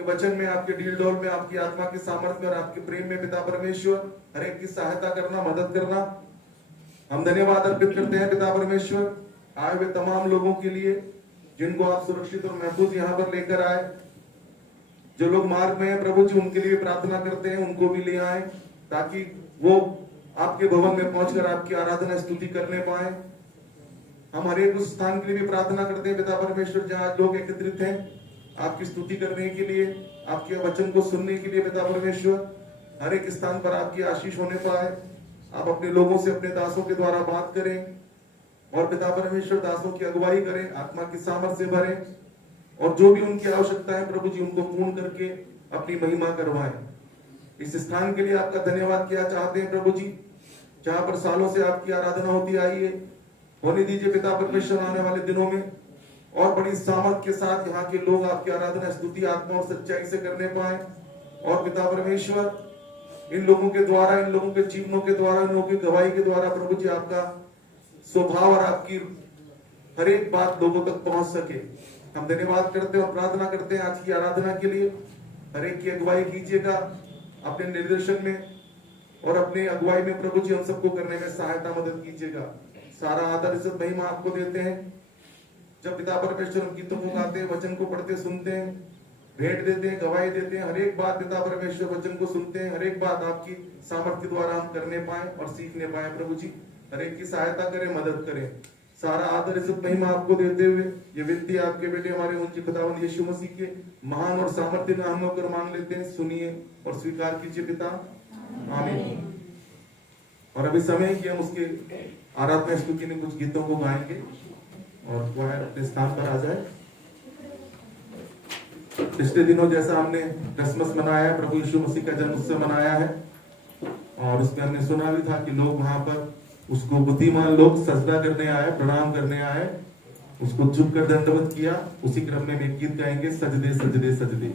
के वचन में, आपके डील डोल में, आपकी आत्मा के सामर्थ्य में और आपके प्रेम में पिता परमेश्वर हर एक की सहायता करना, मदद करना। हम धन्यवाद अर्पित करते हैं पिता परमेश्वर आए हुए तमाम लोगों के लिए जिनको आप सुरक्षित और महफूज यहाँ पर लेकर आए। जो लोग मार्ग में हैं प्रभु जी, उनके लिए प्रार्थना करते हैं, उनको भी ले आए ताकि वो आपके भवन में पहुंचकर आपकी आराधना स्तुति करने पाए। हम हर एक उस स्थान के लिए भी प्रार्थना करते हैं पिता परमेश्वर जहाँ लोग एकत्रित हैं आपकी स्तुति करने के लिए, आपके वचन को सुनने के लिए। पिता परमेश्वर हर एक स्थान पर आपकी आशीष होने पाए। आप अपने लोगों से, अपने दासों के द्वारा बात करें और पिता परमेश्वर दासों की अगुवाई करें, आत्मा की सामर्थ्य से भरें और जो भी उनकी आवश्यकता है प्रभु जी उनको पूर्ण करके अपनी महिमा करवाएं। इस स्थान के लिए आपका धन्यवाद किया चाहते हैं प्रभु जी, जहां पर सालों से आपकी आराधना होती आई है। होने दीजिए पिता परमेश्वर आने वाले दिनों में और बड़ी सामर्थ के साथ यहाँ के लोग आपकी आराधना स्तुति आत्मा और सच्चाई से करने पाए। और पिता परमेश्वर इन लोगों के द्वारा, इन लोगों के जीवनों के द्वारा, इन लोगों की गवाही के द्वारा प्रभु जी आपका स्वभाव और आपकी हर एक बात लोगों तक पहुंच सके। हम धन्यवाद करते हैं और प्रार्थना करते हैं आज की आराधना के लिए। हर एक की अगुवाई कीजिएगा अपने निर्देशन में और अपने अगुवाई में प्रभु जी हम सबको करने में सहायता मदद कीजिएगा। सारा आदर इज्जत महिमा आपको देते हैं। जब पिता परमेश्वर हम गीतों को गाते हैं, वचन को पढ़ते सुनते हैं, भेंट देते हैं, गवाही देते हैं, हर एक बात पिता परमेश्वर वचन को सुनते हैं, हर एक बात आपकी सामर्थ्य द्वारा हम करने पाए और सीखने पाए। प्रभु जी हर एक की सहायता करें, मदद करें। सारा आदर इज्जत महिमा आपको देते हुए ये विनती आपके बेटे हमारे उनके खुदावंद यीशु मसीह के महान और सामर्थ्य में हम होकर मांग लेते हैं। सुनिए और स्वीकार कीजिए पिता, आमीन। और अभी समय है कि हम उसके आराधना स्तुति में कुछ गीतों को गाएंगे और वह अपने स्थान पर आ जाए। पिछले दिनों जैसा हमने क्रिसमस मनाया, प्रभु यीशु मसीह का जन्म उत्सव मनाया है और उसमें हमने सुना भी था कि लोग वहां पर उसको बुद्धिमान लोग सजदा करने आए, प्रणाम करने आए, उसको झुक कर दंडवत किया। उसी क्रम में एक गीत गाएंगे, सजदे सजदे सजदे।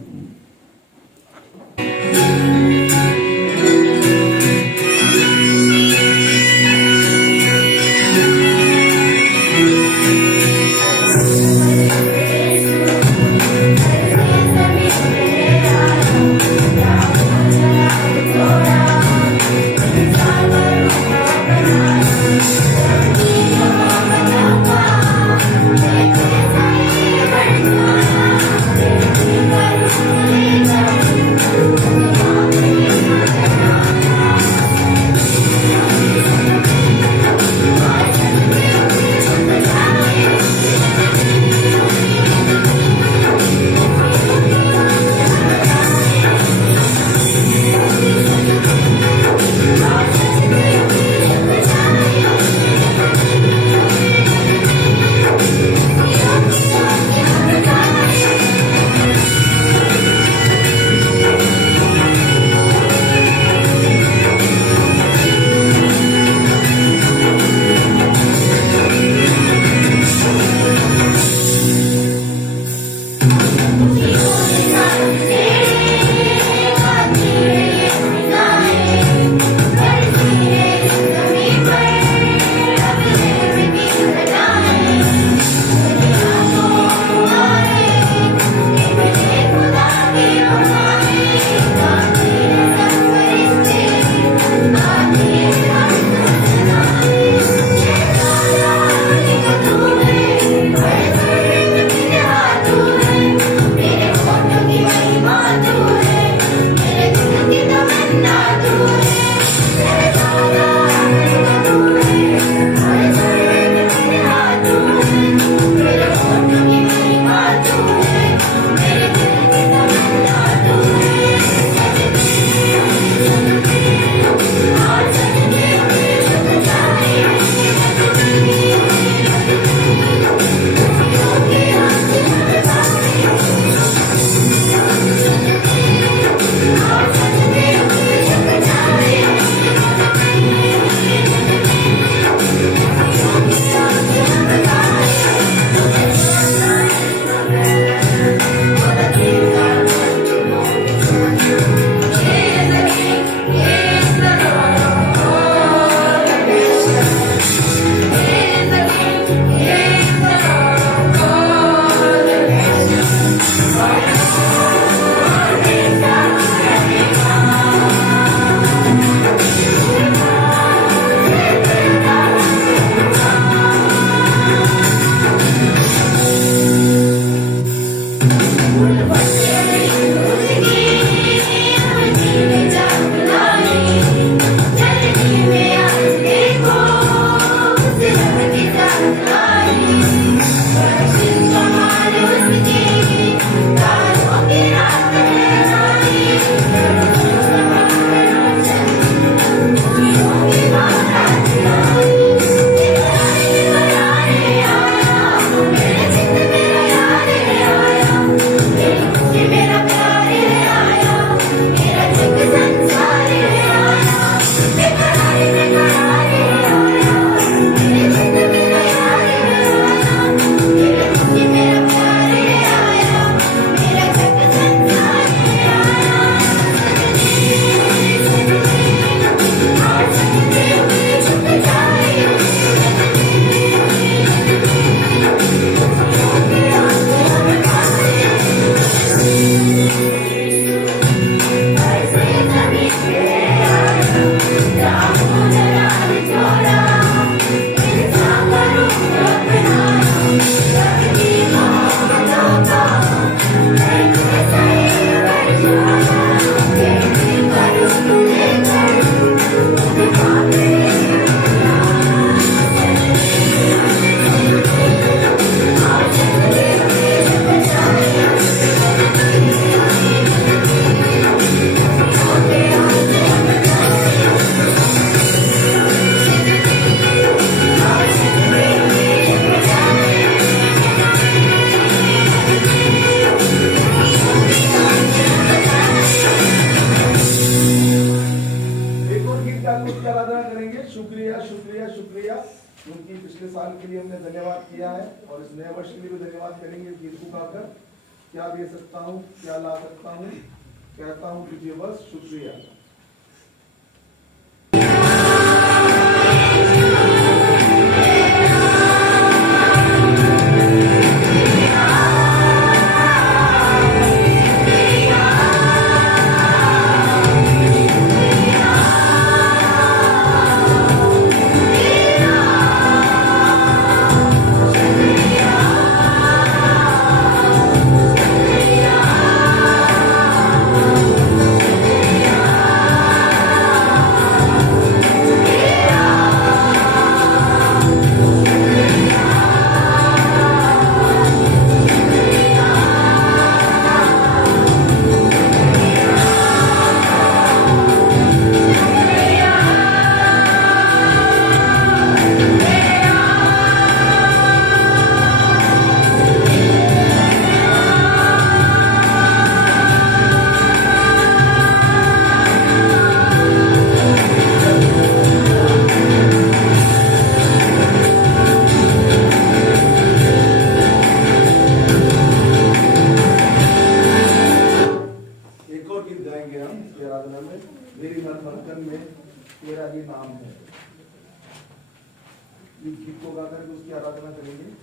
उनकी पिछले साल के लिए हमने धन्यवाद किया है और इस नए वर्ष के लिए भी धन्यवाद करेंगे गीत को गाकर। क्या दे सकता हूँ, क्या ला सकता हूँ, कहता हूँ तुझे बस शुक्रिया। मेरी मन धड़कन में तेरा ही नाम है। इस गीत को गाकर उसकी आराधना करेंगे।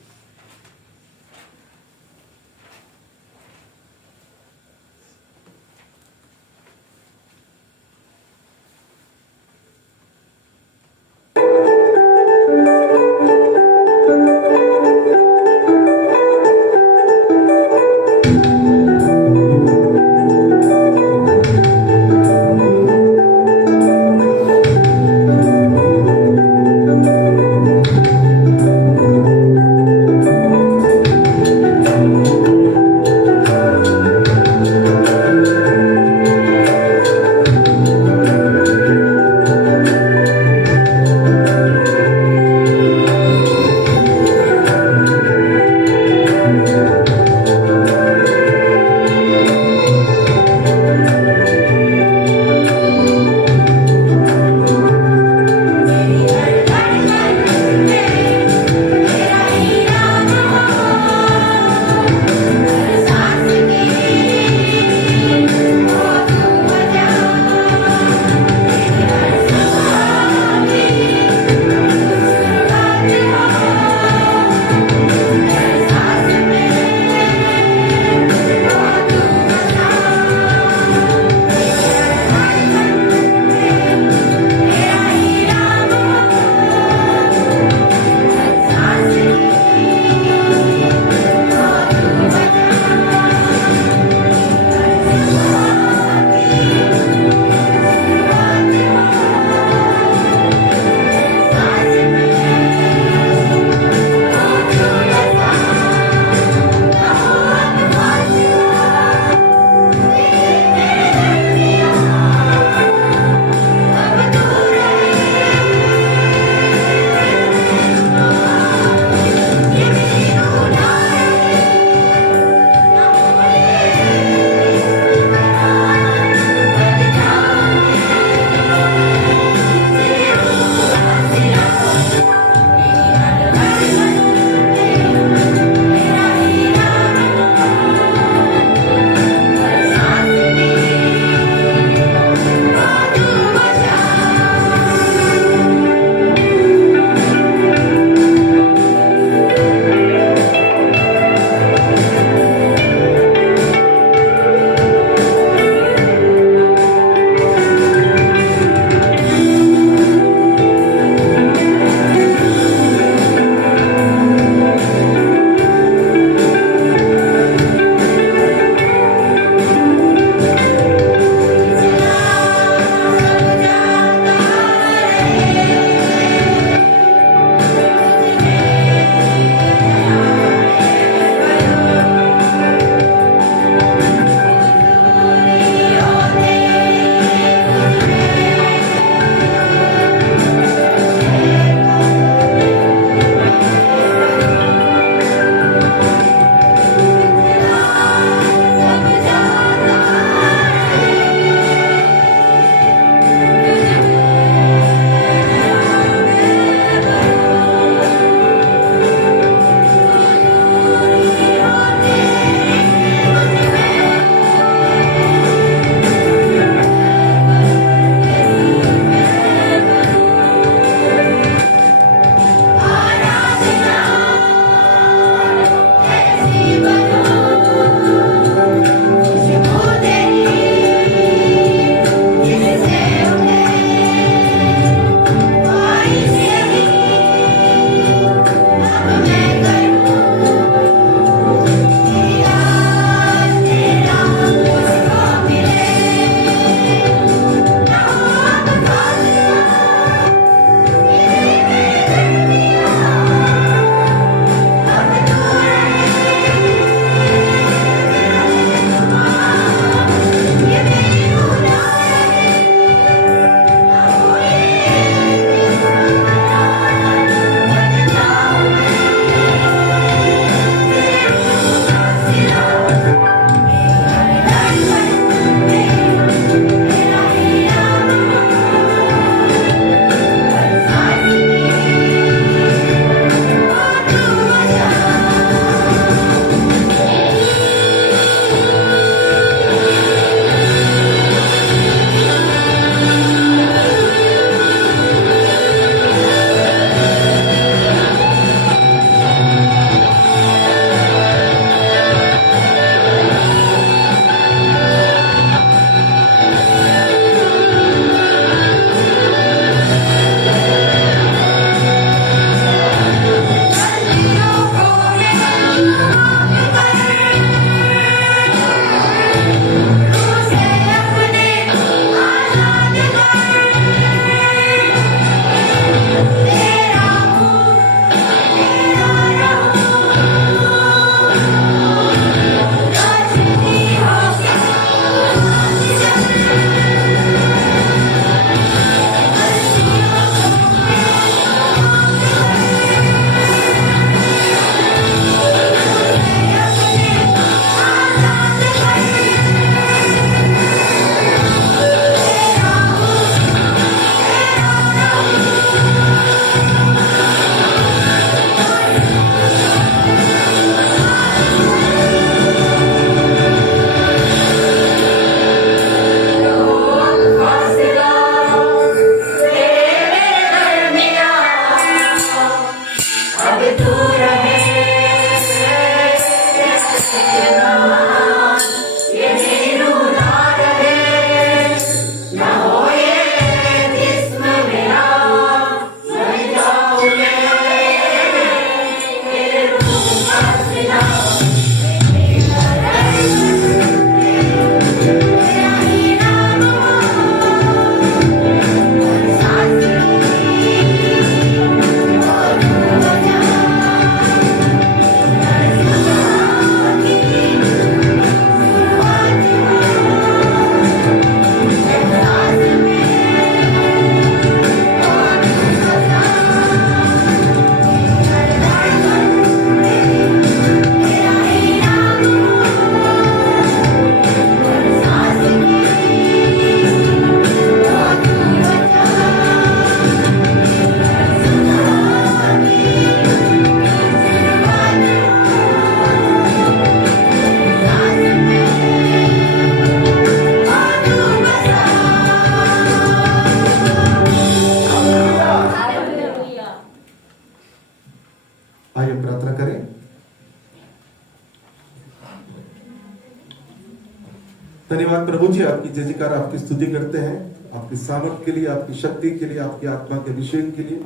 धन्यवाद प्रभु जी, आपकी जय जयकार, आपकी स्तुति करते हैं, आपकी सामर्थ के लिए, आपकी शक्ति के लिए, आपकी आत्मा के अभिषेक के लिए।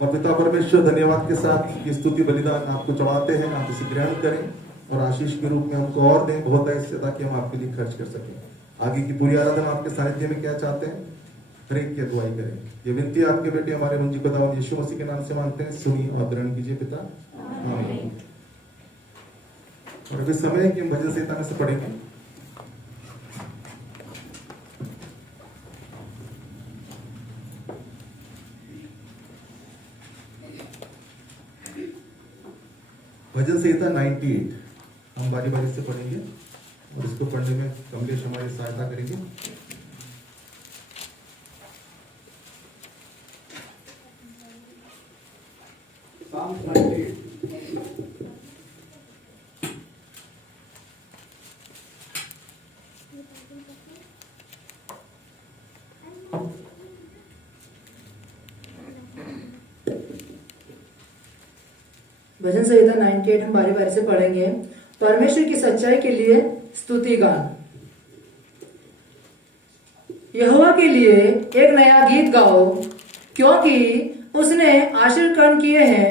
और पिता परमेश्वर धन्यवाद के साथ ये स्तुति बलिदान आपको चढ़ाते हैं, आप इसे ग्रहण करें और आशीष के रूप में हमको और दें बहुत है इससे, ताकि हम आपके लिए खर्च कर सकें। आगे की पूरी आराधना आपके सानिध्य में क्या चाहते हैं, हर एक की अगुवाई करें। ये विनती आपके बेटे हमारे मुंजी खुदावंद यीशु मसीह के नाम से मांगते हैं, सुनिए और ग्रहण कीजिए पिता, आमीन। और अभी समय है कि हम भजन संहिता में से पढ़ेंगे। भजन संहिता 98 हम बारी बारी से पढ़ेंगे और इसको पढ़ने में कमलेश हमारी सहायता करेंगे। भजन संहिता 98 हम बारी बारी से पढ़ेंगे। परमेश्वर की सच्चाई के लिए स्तुति गान। यहोवा के लिए एक नया गीत गाओ, क्योंकि उसने आशीर्वाद कर्म किए हैं।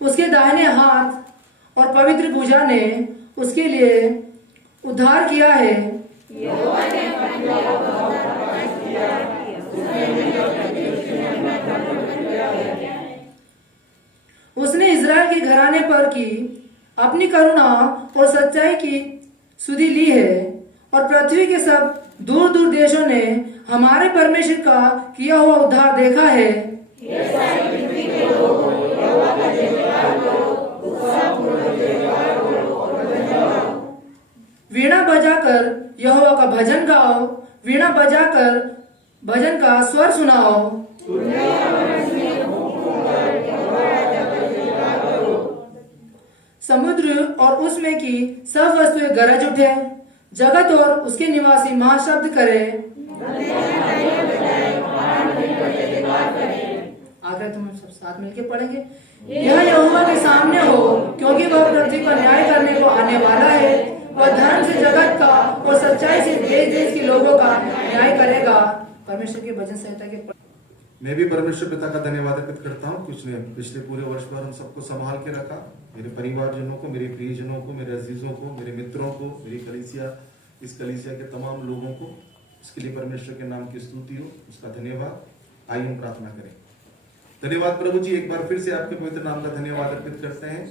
उसके दाहिने हाथ और पवित्र भुजा ने उसके लिए उद्धार किया है। यहोवा ने उसने इज़राइल के घराने पर की अपनी करुणा और सच्चाई की सुधि ली है, और पृथ्वी के सब दूर दूर देशों ने हमारे परमेश्वर का किया हुआ उद्धार देखा है। वीणा बजाकर यहोवा का भजन गाओ, वीणा बजाकर भजन का स्वर सुनाओ। समुद्र और उसमें की सब वस्तुएं गरज उठे, जगत और उसके निवासी महाशब्द करे। आगे तुम सब साथ मिलके पढ़ेंगे। यह यहोवा के सामने हो, क्योंकि वह पृथ्वी पर न्याय करने को आने वाला है। वह धर्म से जगत का और सच्चाई से देश देश के लोगों का न्याय करेगा। परमेश्वर के भजन संहिता के मैं भी परमेश्वर पिता का धन्यवाद अर्पित करता हूँ। कुछ ने पिछले पूरे वर्ष भर हम सबको संभाल के रखा, मेरे परिवारजनों को, मेरे प्रियजनों को, मेरे अजीजों को, मेरे मित्रों को, मेरी कलीसिया, इस कलीसिया के तमाम लोगों को। इसके लिए परमेश्वर के नाम की स्तुति हो, उसका धन्यवाद। आइए हम प्रार्थना करें। धन्यवाद प्रभु जी, एक बार फिर से आपके पवित्र नाम का धन्यवाद अर्पित करते हैं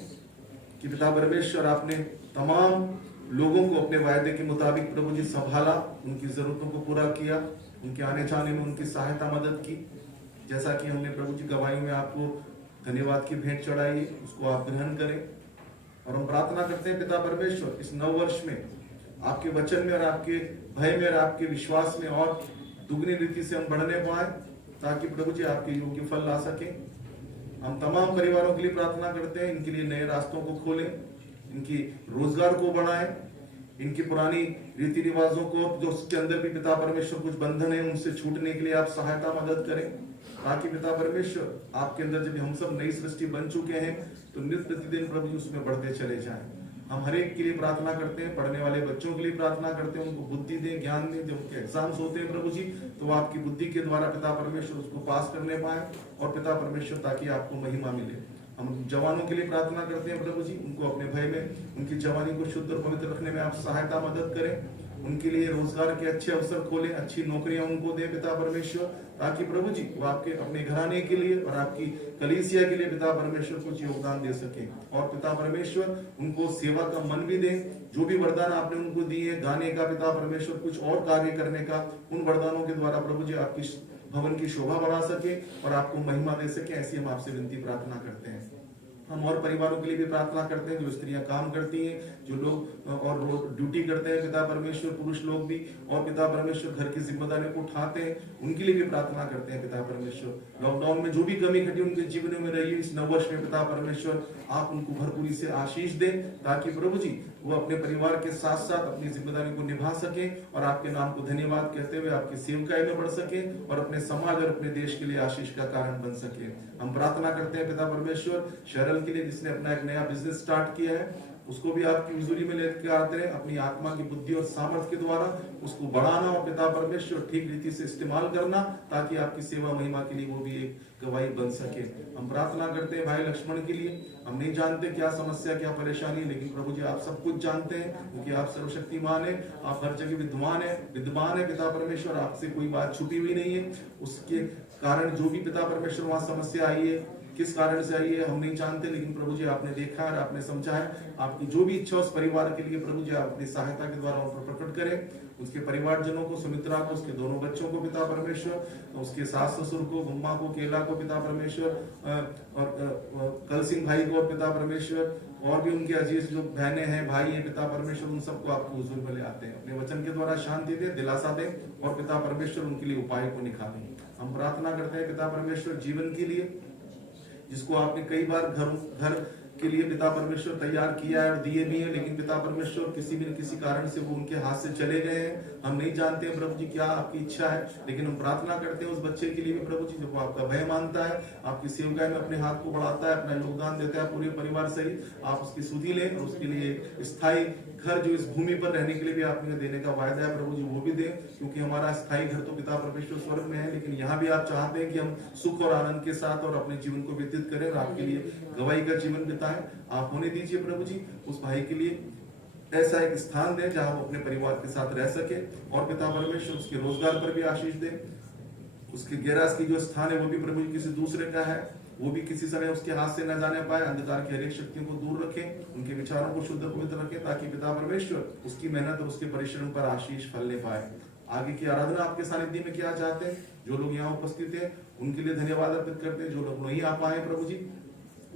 कि पिता परमेश्वर आपने तमाम लोगों को अपने वायदे के मुताबिक प्रभु जी संभाला, उनकी जरूरतों को पूरा किया, उनके आने जाने में उनकी सहायता मदद की। जैसा कि हमने प्रभु जी गवाही में आपको धन्यवाद की भेंट चढ़ाई, उसको आप ग्रहण करें। और हम प्रार्थना करते हैं पिता परमेश्वर, इस नव वर्ष में आपके वचन में और आपके भय में और आपके विश्वास में और दुगनी रीति से हम बढ़ने पाए, ताकि प्रभु जी आपके योग्य फल ला सके। हम तमाम परिवारों के लिए प्रार्थना करते हैं, इनके लिए नए रास्तों को खोलें, इनकी रोजगार को बढ़ाएं, इनकी पुरानी रीति रिवाजों को जो उसके अंदर भी पिता परमेश्वर कुछ बंधन है उनसे छूटने के लिए आप सहायता मदद करें, ताकि पिता परमेश्वर आपके अंदर जब हम सब नई सृष्टि बन चुके हैं तो नित्य प्रतिदिन प्रभु जी उसमें बढ़ते चले जाएं। हम हर एक के लिए प्रार्थना करते हैं, पढ़ने वाले बच्चों के लिए प्रार्थना करते हैं, उनको बुद्धि दें, ज्ञान दें। जब उनके एग्जाम्स होते हैं प्रभु जी, तो आपकी बुद्धि के द्वारा पिता परमेश्वर उसको पास करने पाए, और पिता परमेश्वर ताकि आपको महिमा मिले। हम जवानों के लिए प्रार्थना करते हैं प्रभु जी, उनको अपने भय में उनकी जवानी को शुद्ध और पवित्र रखने में आप सहायता मदद करें। उनके लिए रोजगार के अच्छे अवसर खोलें, अच्छी नौकरियां उनको दें पिता परमेश्वर, ताकि प्रभु जी वो आपके अपने घराने के लिए और आपकी कलीसिया के लिए पिता परमेश्वर कुछ योगदान दे सके। और पिता परमेश्वर उनको सेवा का मन भी दें, जो भी वरदान आपने उनको दिए, गाने का पिता परमेश्वर, कुछ और कार्य करने का, उन वरदानों के द्वारा प्रभु जी आपकी भवन की शोभा बढ़ा सके और आपको महिमा दे सके। ऐसी हम आपसे विनती प्रार्थना करते हैं। हम और परिवारों के लिए भी प्रार्थना करते हैं, जो स्त्रियां काम करती हैं, जो लोग और ड्यूटी करते हैं पिता परमेश्वर, पुरुष लोग भी, और पिता परमेश्वर घर की जिम्मेदारियों को उठाते हैं, उनके लिए भी प्रार्थना करते हैं पिता परमेश्वर। लॉकडाउन में जो भी कमी घटी उनके जीवन में रही है, इस नववर्ष में पिता परमेश्वर आप उनको भरपूरी से आशीष दें, ताकि प्रभु जी वो अपने परिवार के साथ साथ अपनी जिम्मेदारी को निभा सके और आपके नाम को धन्यवाद कहते हुए आपकी सेवकाई में बढ़ सके और अपने समाज और अपने देश के लिए आशीष का कारण बन सके। हम प्रार्थना करते हैं पिता परमेश्वर शरण के लिए, जिसने अपना एक नया बिजनेस स्टार्ट किया है, उसको भी आपकी हुजूरी में लेकर आते रहे, अपनी आत्मा की बुद्धि और सामर्थ्य के द्वारा उसको बढ़ाना और पिता परमेश्वर ठीक रीति से इस्तेमाल करना, ताकि आपकी सेवा महिमा के लिए वो भी एक गवाही बन सके। हम प्रार्थना करते हैं भाई लक्ष्मण के लिए। हम नहीं जानते क्या समस्या क्या परेशानी है, लेकिन प्रभु जी आप सब कुछ जानते हैं, क्योंकि आप सर्वशक्तिमान है, आप हर जगह विद्वान है पिता परमेश्वर, आपसे कोई बात छुपी हुई नहीं है। उसके कारण जो भी पिता परमेश्वर वहां समस्या आई है, किस कारण से आई है हम नहीं जानते, लेकिन प्रभु जी आपने देखा है, आपने समझा है। आपकी जो भी इच्छा उस परिवार के लिए प्रभु जी आप अपनी सहायता के द्वारा उन पर प्रकट करें। उसके परिवारजनों को, सुमित्रा को, उसके दोनों बच्चों को पिता परमेश्वर, उसके सास ससुर को, गुम्मा को, केला को पिता परमेश्वर, और कल सिंह भाई को और पिता परमेश्वर, और भी उनके अजीज जो बहनें हैं, भाई हैं पिता परमेश्वर, उन सबको आपके हुजूर में ले आते हैं। अपने वचन के द्वारा शांति दे, दिलासा दे, और पिता परमेश्वर उनके लिए उपाय को निकालें। हम प्रार्थना करते हैं पिता परमेश्वर जीवन के लिए, जिसको आपने कई बार घर के लिए पिता परमेश्वर तैयार किया है और दिए भी हैं, लेकिन पिता परमेश्वर किसी भी न किसी कारण से वो उनके हाथ से चले गए हैं। हम नहीं जानते हैं प्रभु जी क्या आपकी इच्छा है, लेकिन हम प्रार्थना करते हैं उस बच्चे के लिए भी प्रभु जी, जो आपका भय मानता है, आपकी सेवकाई में अपने हाथ को बढ़ाता है, अपना योगदान देता है पूरे परिवार सहित, आप उसकी सुधि लें और उसके लिए स्थायी घर जो इस भूमि पर रहने के लिए भी आपने देने का वायदा है प्रभु जी, वो भी दें, क्योंकि हमारा स्थायी घर तो पिता परमेश्वर स्वर्ग में है, लेकिन यहाँ भी आप चाहते हैं कि हम सुख और आनंद के साथ और अपने जीवन को व्यतीत करें और आपके लिए गवाही का जीवन बिताएं। आप होने दीजिए प्रभु जी उस भाई के लिए ऐसा एक स्थान दें जहां वो अपने परिवार के साथ रह सके, और पिता परमेश्वर उसके रोजगार पर भी आशीष दे। उसके गैराज की जो स्थान है वो भी प्रभु जी किसी दूसरे का है, वो भी किसी समय उसके हाथ से न जाने पाए। अंधकार की हरेक शक्तियों को दूर रखें, उनके विचारों को शुद्ध पवित्र रखें, ताकि पिता परमेश्वर उसकी मेहनत और उसके परिश्रम पर आशीष फलने पाए। आगे की आराधना आपके सानिध्य में क्या चाहते हैं, जो लोग यहाँ उपस्थित हैं उनके लिए धन्यवाद अर्पित करते हैं। जो लोग नहीं आ पाए प्रभु जी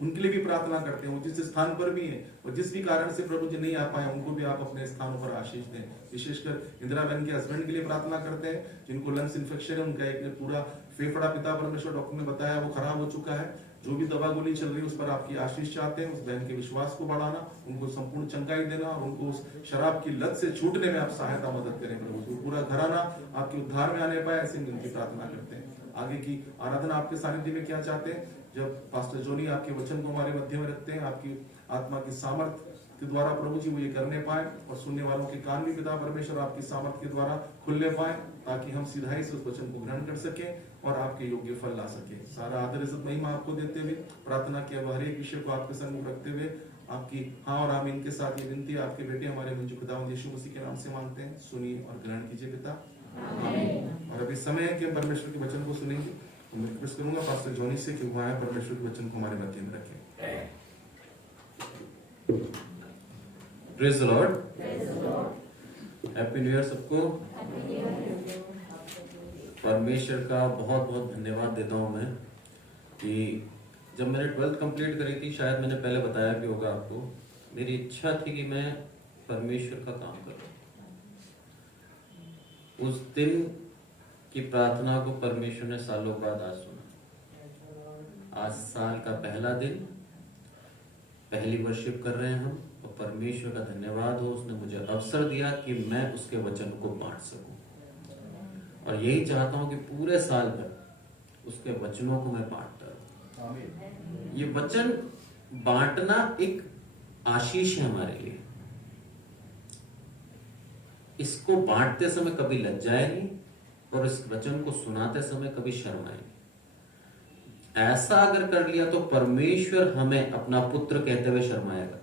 उनके लिए भी प्रार्थना करते हैं, वो जिस स्थान पर भी हैं और जिस भी कारण से प्रभु जी नहीं आ पाए, उनको भी आप अपने स्थानों पर आशीष दें। विशेषकर इंदिरा बहन के हस्बैंड के लिए प्रार्थना करते हैं, जिनको लंग्स इन्फेक्शन है, उनका एक पूरा फेफड़ा पिता परमेश्वर डॉक्टर ने बताया वो खराब हो चुका है। जो भी दवा गोली चल रही है उस पर आपकी आशीष चाहते हैं। उस बहन के विश्वास को बढ़ाना, उनको संपूर्ण चंगाई देना और उनको उस शराब की लत से छूटने में आप सहायता मदद करें प्रभु जी। पूरा घराना आपके उद्धार में आने पाए, ऐसे उनकी प्रार्थना करते हैं। आगे की आराधना आपके सानिध्य में क्या चाहते हैं, जब पास्टर जोनी आपके वचन को हमारे मध्य में रखते हैं, आपकी आत्मा की सामर्थ्य के द्वारा प्रभु जी वो ये करने पाए, और सुनने वालों के कान भी पिता परमेश्वर आपकी सामर्थ्य के द्वारा खुलने पाए, ताकि हम सीधाई से उस वचन को ग्रहण कर सके और आपके योग्य फल ला सके। सारा आदर इज्जत महिमा आपको देते हुए प्रार्थना किया हर एक विषय को आपके संग रखते हुए आपकी हाँ और आमीन के साथ ये विनती आपके बेटे हमारे मंजू खुदावंद यीशु मसीह के नाम से मांगते हैं, सुनिए और ग्रहण कीजिए पिता। और अभी समय है कि हम परमेश्वर के वचन को सुनेंगे। मैं रिक्वेस्ट करूंगा पास्टर जॉनी से कि वो आए परमेश्वर के वचन को हमारे मध्य में रखें। Praise the Lord, happy new year सबको। परमेश्वर का बहुत बहुत धन्यवाद देता हूँ मैं कि जब मैंने 12th कंप्लीट करी थी, शायद मैंने पहले बताया भी होगा आपको, मेरी इच्छा थी कि मैं परमेश्वर का काम करूं। उस दिन की प्रार्थना को परमेश्वर ने सालों बाद आज सुना। आज साल का पहला दिन, पहली वर्शिप कर रहे हैं हम, और परमेश्वर का धन्यवाद हो, उसने मुझे अवसर दिया कि मैं उसके वचन को बांट सकूं। और यही चाहता हूं कि पूरे साल भर उसके वचनों को मैं बांटता रहूं। ये वचन बांटना एक आशीष है हमारे लिए। इसको बांटते समय कभी लज्जाए नहीं, और इस वचन को सुनाते समय कभी शर्माए नहीं। ऐसा अगर कर लिया तो परमेश्वर हमें अपना पुत्र कहते हुए शर्माएगा।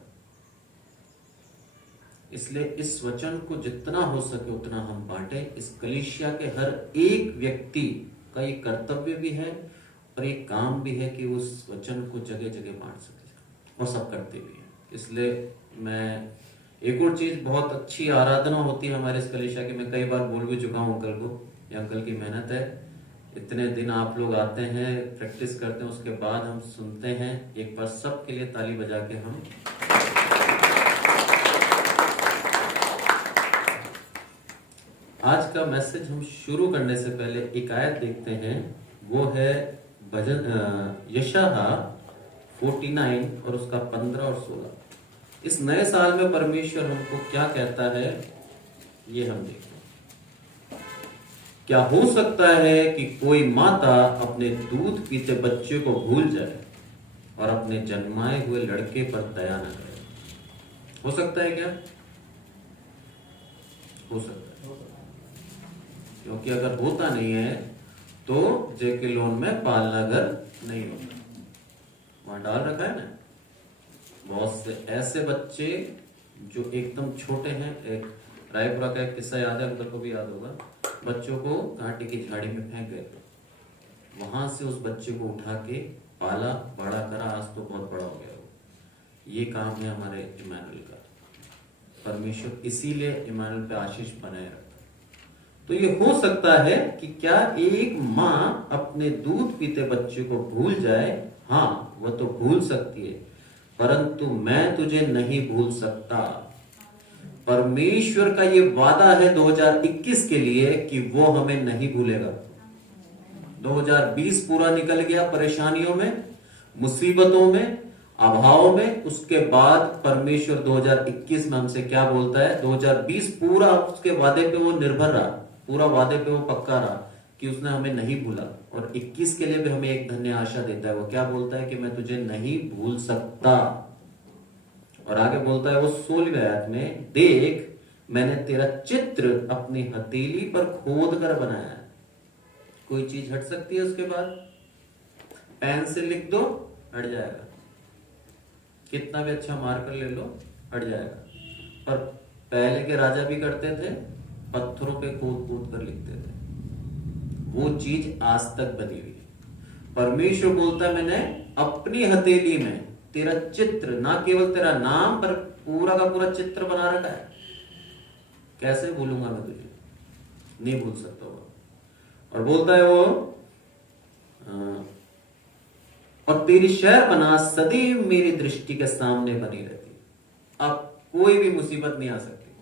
इसलिए इस वचन को जितना हो सके उतना हम बांटें। इस कलीसिया के हर एक व्यक्ति का ये कर्तव्य भी है और ये काम भी है कि उस वचन को जगह जगह बांट सके, और सब करते भी हैं। इसलिए मैं एक और चीज, बहुत अच्छी आराधना होती है हमारे इस कलीसिया की। मैं कई बार बोल भी चुका हूं अंकल को, ये अंकल की मेहनत है। इतने दिन आप लोग आते हैं, प्रैक्टिस करते हैं, उसके बाद हम सुनते हैं। एक बार सबके लिए ताली बजा के हम आज का मैसेज हम शुरू करने से पहले एक आयत देखते हैं। वो है भजन यशायाह 49 और उसका 15 और 16। इस नए साल में परमेश्वर हमको क्या कहता है ये हम देखते हैं। क्या हो सकता है कि कोई माता अपने दूध पीते बच्चे को भूल जाए और अपने जन्माए हुए लड़के पर दया न करे। हो सकता है क्या? हो सकता है, क्योंकि अगर होता नहीं है तो जेके लोन में पालना घर नहीं होता, वहां डाल रखा है ना। बहुत से ऐसे बच्चे जो एकदम छोटे हैं, एक रायपुरा का एक किस्सा याद है, अंकल को भी याद होगा, बच्चों को कांटे की झाड़ी में फेंक गए थे, वहां से उस बच्चे को उठा के पाला, बड़ा करा, आज तो बहुत बड़ा हो गया वो। ये काम है हमारे इमानुएल का। परमेश्वर इसीलिए इमानुएल पे आशीष बनाए रखता। तो ये हो सकता है कि क्या एक माँ अपने दूध पीते बच्चे को भूल जाए? हाँ, वह तो भूल सकती है, परंतु मैं तुझे नहीं भूल सकता। परमेश्वर का ये वादा है 2021 के लिए कि वो हमें नहीं भूलेगा। 2020 पूरा निकल गया परेशानियों में, मुसीबतों में, अभाव में, उसके बाद परमेश्वर 2021 में हमसे क्या बोलता है? 2020 पूरा उसके वादे पे वो निर्भर रहा, पूरा वादे पे वो पक्का रहा कि उसने हमें नहीं भूला, और 21 के लिए भी हमें एक धन्य आशा देता है। वो क्या बोलता है? कि मैं तुझे नहीं भूल सकता। और आगे बोलता है वो 16वें आयत में, देख मैंने तेरा चित्र अपनी हथेली पर खोद कर बनाया है। कोई चीज हट सकती है उसके बाद? पेन से लिख दो, हट जाएगा, कितना भी अच्छा मार्कर ले लो, हट जाएगा। पर पहले के राजा भी करते थे, पत्थरों पे कूद कूद कर लिखते थे, वो चीज आज तक बनी हुई है। परमेश्वर बोलता है मैंने अपनी हथेली में तेरा चित्र, ना केवल तेरा नाम पर पूरा का पूरा चित्र बना रखा है। कैसे भूलूंगा मैं तुझे? नहीं भूल सकता वो। और बोलता है वो, और तेरी शहर बना सदैव मेरी दृष्टि के सामने बनी रहती। अब कोई भी मुसीबत नहीं आ सकती,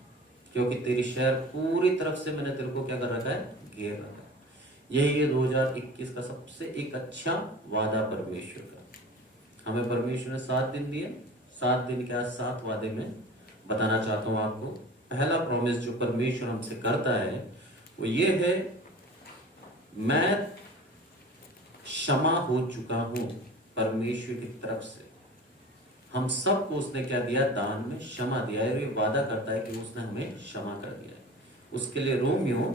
क्योंकि तेरी शहर पूरी तरफ से मैंने तेरे को क्या कर रखा है? घेर रखा है। यही है 2021 का सबसे एक अच्छा वादा परमेश्वर का। हमें परमेश्वर ने 7 दिन दिए, 7 दिन के आज 7 वादे में बताना चाहता हूं आपको। पहला प्रॉमिस जो परमेश्वर हमसे करता है वो ये है, मैं क्षमा हो चुका हूं परमेश्वर की तरफ से। हम सबको उसने क्या दिया? दान में क्षमा दिया है, और ये वादा करता है कि उसने हमें क्षमा कर दिया है। उसके लिए रोमियो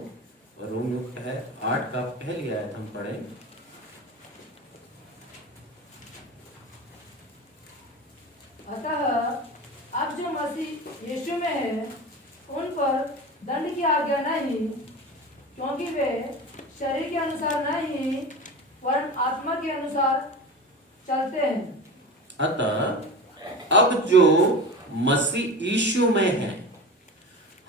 है 8 का पहली आयत हम पढ़ें। अतः अब जो मसीह यीशु में है उन पर दंड की आज्ञा नहीं, क्योंकि वे शरीर के अनुसार नहीं वरन आत्मा के अनुसार चलते हैं। अतः अब जो मसीह यीशु में है,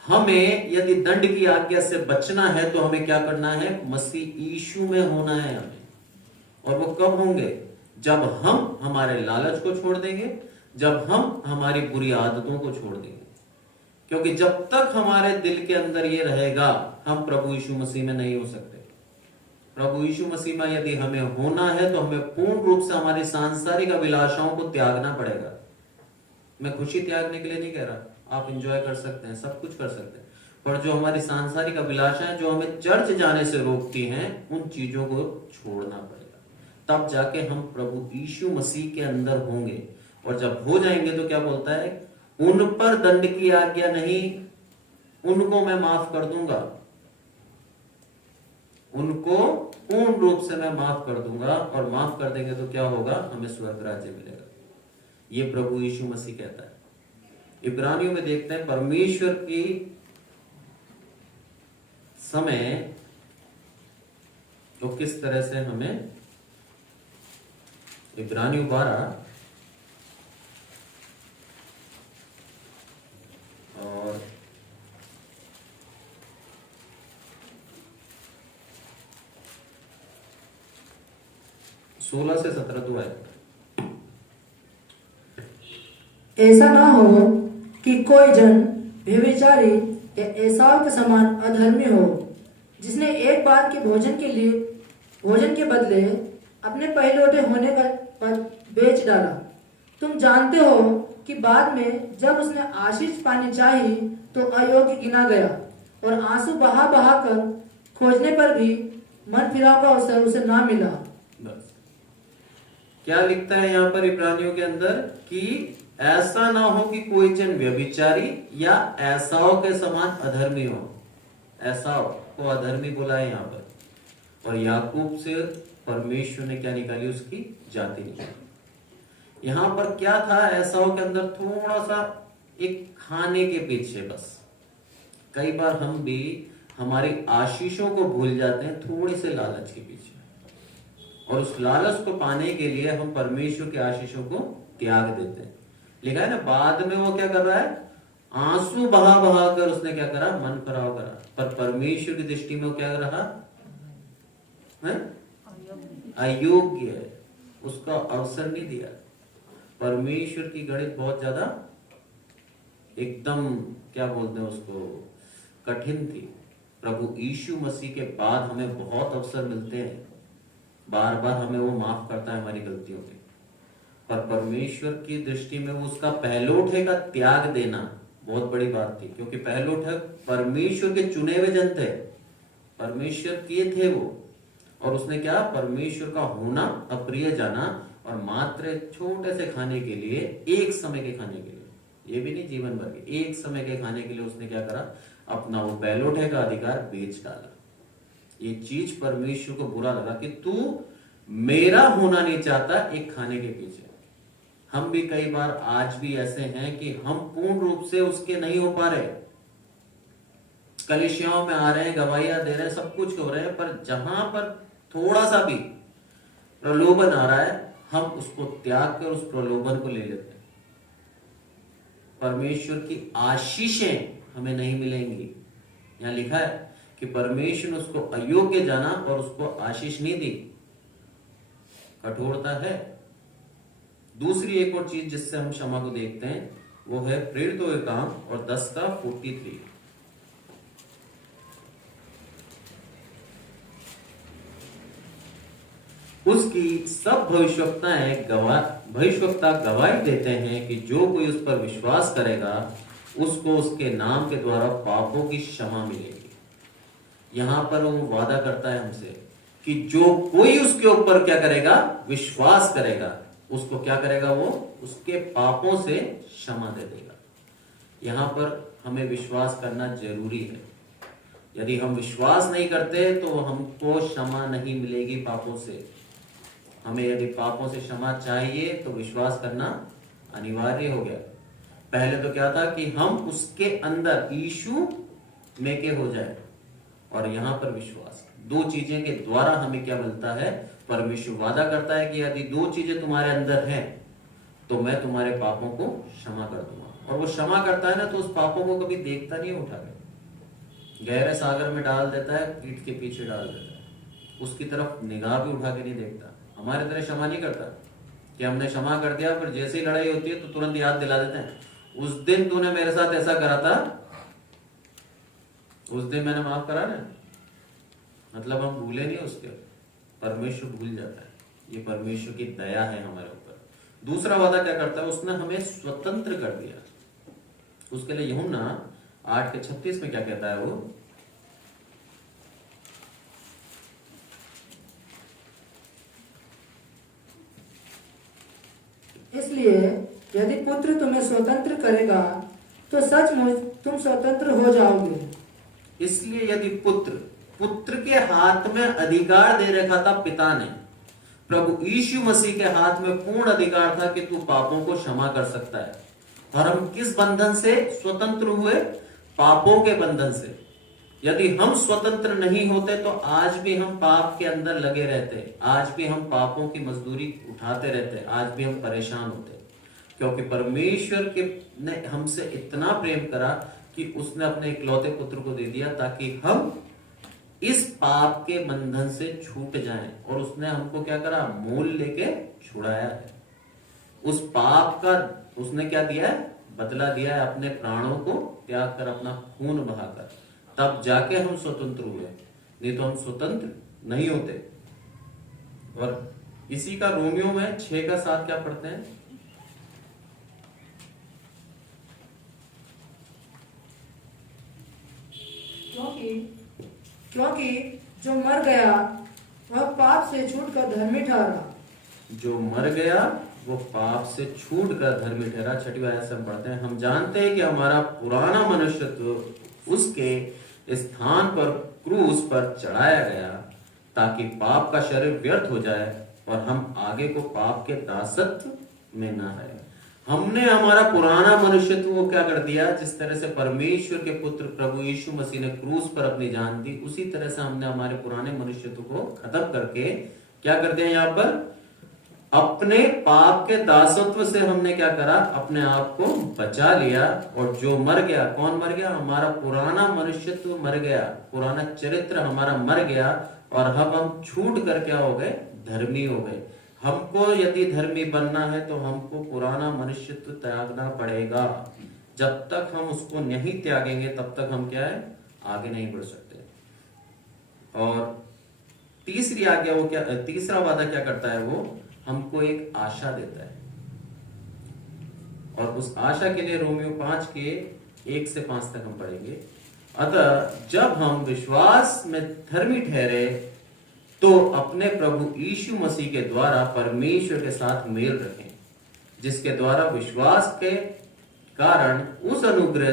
हमें यदि दंड की आज्ञा से बचना है तो हमें क्या करना है? मसीह यीशु में होना है हमें। और वो कब होंगे? जब हम हमारे लालच को छोड़ देंगे, जब हम हमारी बुरी आदतों को छोड़ देंगे। क्योंकि जब तक हमारे दिल के अंदर ये रहेगा, हम प्रभु यीशु मसीह में नहीं हो सकते। प्रभु यीशु मसीह में यदि हमें होना है तो हमें पूर्ण रूप से हमारी सांसारिक अभिलाषाओं को त्यागना पड़ेगा। मैं खुशी त्यागने के लिए नहीं कह रहा, आप एंजॉय कर सकते हैं, सब कुछ कर सकते हैं, पर जो हमारी सांसारिक अभिलाषाएं जो हमें चर्च जाने से रोकती हैं, उन चीजों को छोड़ना पड़ेगा। तब जाके हम प्रभु यीशु मसीह के अंदर होंगे। और जब हो जाएंगे तो क्या बोलता है? उन पर दंड की आज्ञा नहीं, उनको मैं माफ कर दूंगा, उनको पूर्ण रूप से मैं माफ कर दूंगा। और माफ कर देंगे तो क्या होगा? हमें स्वर्ग राज्य मिलेगा। ये प्रभु यीशु मसीह कहता है। इब्रानियों में देखते हैं परमेश्वर की समय तो किस तरह से हमें, इब्रानियों 12 और 16 से 17 तो है। ऐसा ना हो कि कोई जन व्यभिचारी या एसाव के समान अधर्मी हो, जिसने एक बार के भोजन के बदले अपने पहिलौठे होने का पद बेच डाला। तुम जानते हो कि बाद में जब उसने आशीष पानी चाहिए तो अयोग्य गिना गया, और आंसू बहा बहा कर खोजने पर भी मन फिराव का अवसर उसे ना मिला। बस क्या लिखता है यहाँ पर इब्रानियों के अंदर? कि ऐसा ना हो कि कोई जन व्यभिचारी या एसाव के समान अधर्मी हो। एसाव को अधर्मी बोला है यहाँ पर। और याकूब से परमेश्वर ने क्या निकाली? उसकी जाति निकाली। यहां पर क्या था एसाव के अंदर? थोड़ा सा एक खाने के पीछे बस। कई बार हम भी हमारी आशीषों को भूल जाते हैं थोड़े से लालच के पीछे, और उस लालच को पाने के लिए हम परमेश्वर की आशीषों को त्याग देते हैं। लिखा है ना, बाद में वो क्या कर रहा है? आंसू बहा बहा कर उसने क्या करा? मन खराब करा। पर परमेश्वर की दृष्टि में वो क्या रहा है? अयोग्य है, उसका अवसर नहीं दिया। परमेश्वर की गणित बहुत ज्यादा एकदम क्या बोलते हैं उसको, कठिन थी। प्रभु यीशु मसीह के बाद हमें बहुत अवसर मिलते हैं, बार बार हमें वो माफ करता है हमारी गलतियों के। पर परमेश्वर की दृष्टि में वो उसका पहलोठे का त्याग देना बहुत बड़ी बात थी, क्योंकि पहलोठे परमेश्वर के चुने हुए जन थे, परमेश्वर किए थे वो। और उसने क्या? परमेश्वर का होना अप्रिय जाना, और मात्र छोटे से खाने के लिए, एक समय के खाने के लिए, ये भी नहीं जीवन भर के, एक समय के खाने के लिए उसने क्या करा? अपना वो पहलोठे का अधिकार बेच डाला। ये चीज परमेश्वर को बुरा लगा कि तू मेरा होना नहीं चाहता एक खाने के पीछे। हम भी कई बार आज भी ऐसे हैं कि हम पूर्ण रूप से उसके नहीं हो पा रहे। कलीसियाओं में आ रहे हैं, गवाहियां दे रहे हैं, सब कुछ हो रहे हैं, पर जहां पर थोड़ा सा भी प्रलोभन आ रहा है, हम उसको त्याग कर उस प्रलोभन को ले लेते हैं। परमेश्वर की आशीषें हमें नहीं मिलेंगी। यहां लिखा है कि परमेश्वर ने उसको अयोग्य जाना और उसको आशीष नहीं दी। कठोरता है। दूसरी एक और चीज जिससे हम क्षमा को देखते हैं वो है प्रेरितों के काम और 10:43। उसकी सब भविष्यवक्ता गवाही देते हैं कि जो कोई उस पर विश्वास करेगा उसको उसके नाम के द्वारा पापों की क्षमा मिलेगी। यहां पर वो वादा करता है हमसे कि जो कोई उसके ऊपर क्या करेगा? विश्वास करेगा, उसको क्या करेगा? वो उसके पापों से क्षमा दे देगा। यहां पर हमें विश्वास करना जरूरी है। यदि हम विश्वास नहीं करते तो हमको क्षमा नहीं मिलेगी पापों से। हमें यदि पापों से क्षमा चाहिए तो विश्वास करना अनिवार्य हो गया। पहले तो क्या था कि हम उसके अंदर यीशु में के हो जाए, और यहां पर विश्वास। दो चीजें के द्वारा हमें क्या मिलता है? परमेश्वर वादा करता है कि यदि दो चीजें तुम्हारे अंदर हैं तो मैं तुम्हारे पापों को क्षमा कर दूंगा। और वो क्षमा करता है ना तो उस पापों को कभी देखता नहीं उठा के, गहरे सागर में डाल देता है, पीठ के पीछे डाल देता है, उसकी तरफ निगाह भी उठा के नहीं देखता। हमारे तरह क्षमा नहीं करता कि हमने क्षमा कर दिया फिर जैसे ही लड़ाई होती है तो तुरंत याद दिला देते हैं, उस दिन तूने मेरे साथ ऐसा करा था, उस दिन मैंने माफ करा ना। मतलब हम भूले नहीं उसके, परमेश्वर भूल जाता है। ये परमेश्वर की दया है हमारे ऊपर। दूसरा वादा क्या करता है? उसने हमें स्वतंत्र कर दिया। उसके लिए यूहन्ना 8:36 में क्या कहता है वो? इसलिए यदि पुत्र तुम्हें स्वतंत्र करेगा तो सचमुच तुम स्वतंत्र हो जाओगे। इसलिए यदि पुत्र के हाथ में अधिकार दे रखा था पिता ने, प्रभु यीशु मसीह के हाथ में पूर्ण अधिकार था कि तू पापों को क्षमा कर सकता है। और हम किस बंधन से स्वतंत्र हुए? पापों के बंधन से। यदि हम स्वतंत्र नहीं होते तो आज भी हम पाप के अंदर लगे रहते, आज भी हम पापों की मजदूरी उठाते रहते, आज भी हम परेशान होते। क्योंकि परमेश्वर के ने हमसे इतना प्रेम करा कि उसने अपने इकलौते पुत्र को दे दिया ताकि हम इस पाप के बंधन से छूट जाएं। और उसने हमको क्या करा? मोल लेके छुड़ाया है। उस पाप का उसने क्या दिया है? बदला दिया है, अपने प्राणों को त्याग कर, अपना खून बहाकर। तब जाके हम स्वतंत्र हुए, नहीं तो हम स्वतंत्र नहीं होते। और इसी का रोमियो में 6:7 क्या पढ़ते हैं? क्योंकि जो मर गया वह पाप से छूटकर धर्मी ठहरा। जो मर गया वो पाप से छूट कर धर्मी ठहरा। 6वीं आयत से हम पढ़ते हैं, हम जानते हैं कि हमारा पुराना मनुष्यत्व उसके स्थान पर क्रूस पर चढ़ाया गया, ताकि पाप का शरीर व्यर्थ हो जाए और हम आगे को पाप के दासत्व में ना रहे। हमने हमारा पुराना मनुष्यत्व को क्या कर दिया? जिस तरह से परमेश्वर के पुत्र प्रभु यीशु मसीह ने क्रूस पर अपनी जान दी, उसी तरह से हमने हमारे पुराने मनुष्यत्व को खत्म करके क्या कर दिया? यहाँ पर अपने पाप के दासत्व से हमने क्या करा? अपने आप को बचा लिया। और जो मर गया, कौन मर गया? हमारा पुराना मनुष्यत्व मर गया, पुराना चरित्र हमारा मर गया, और अब हम छूट कर क्या हो गए? धर्मी हो गए। हमको यदि धर्मी बनना है तो हमको पुराना मनुष्यत्व त्यागना पड़ेगा। जब तक हम उसको नहीं त्यागेंगे तब तक हम क्या है? आगे नहीं बढ़ सकते। और तीसरी आज्ञा वो क्या, तीसरा वादा क्या करता है? वो हमको एक आशा देता है, और उस आशा के लिए रोमियो 5 के 1 से 5 तक हम पढ़ेंगे। अतः जब हम विश्वास में धर्मी ठहरे तो अपने प्रभु यीशु मसीह के द्वारा परमेश्वर के साथ मेल रखें, जिसके द्वारा विश्वास के कारण उस अनुग्रह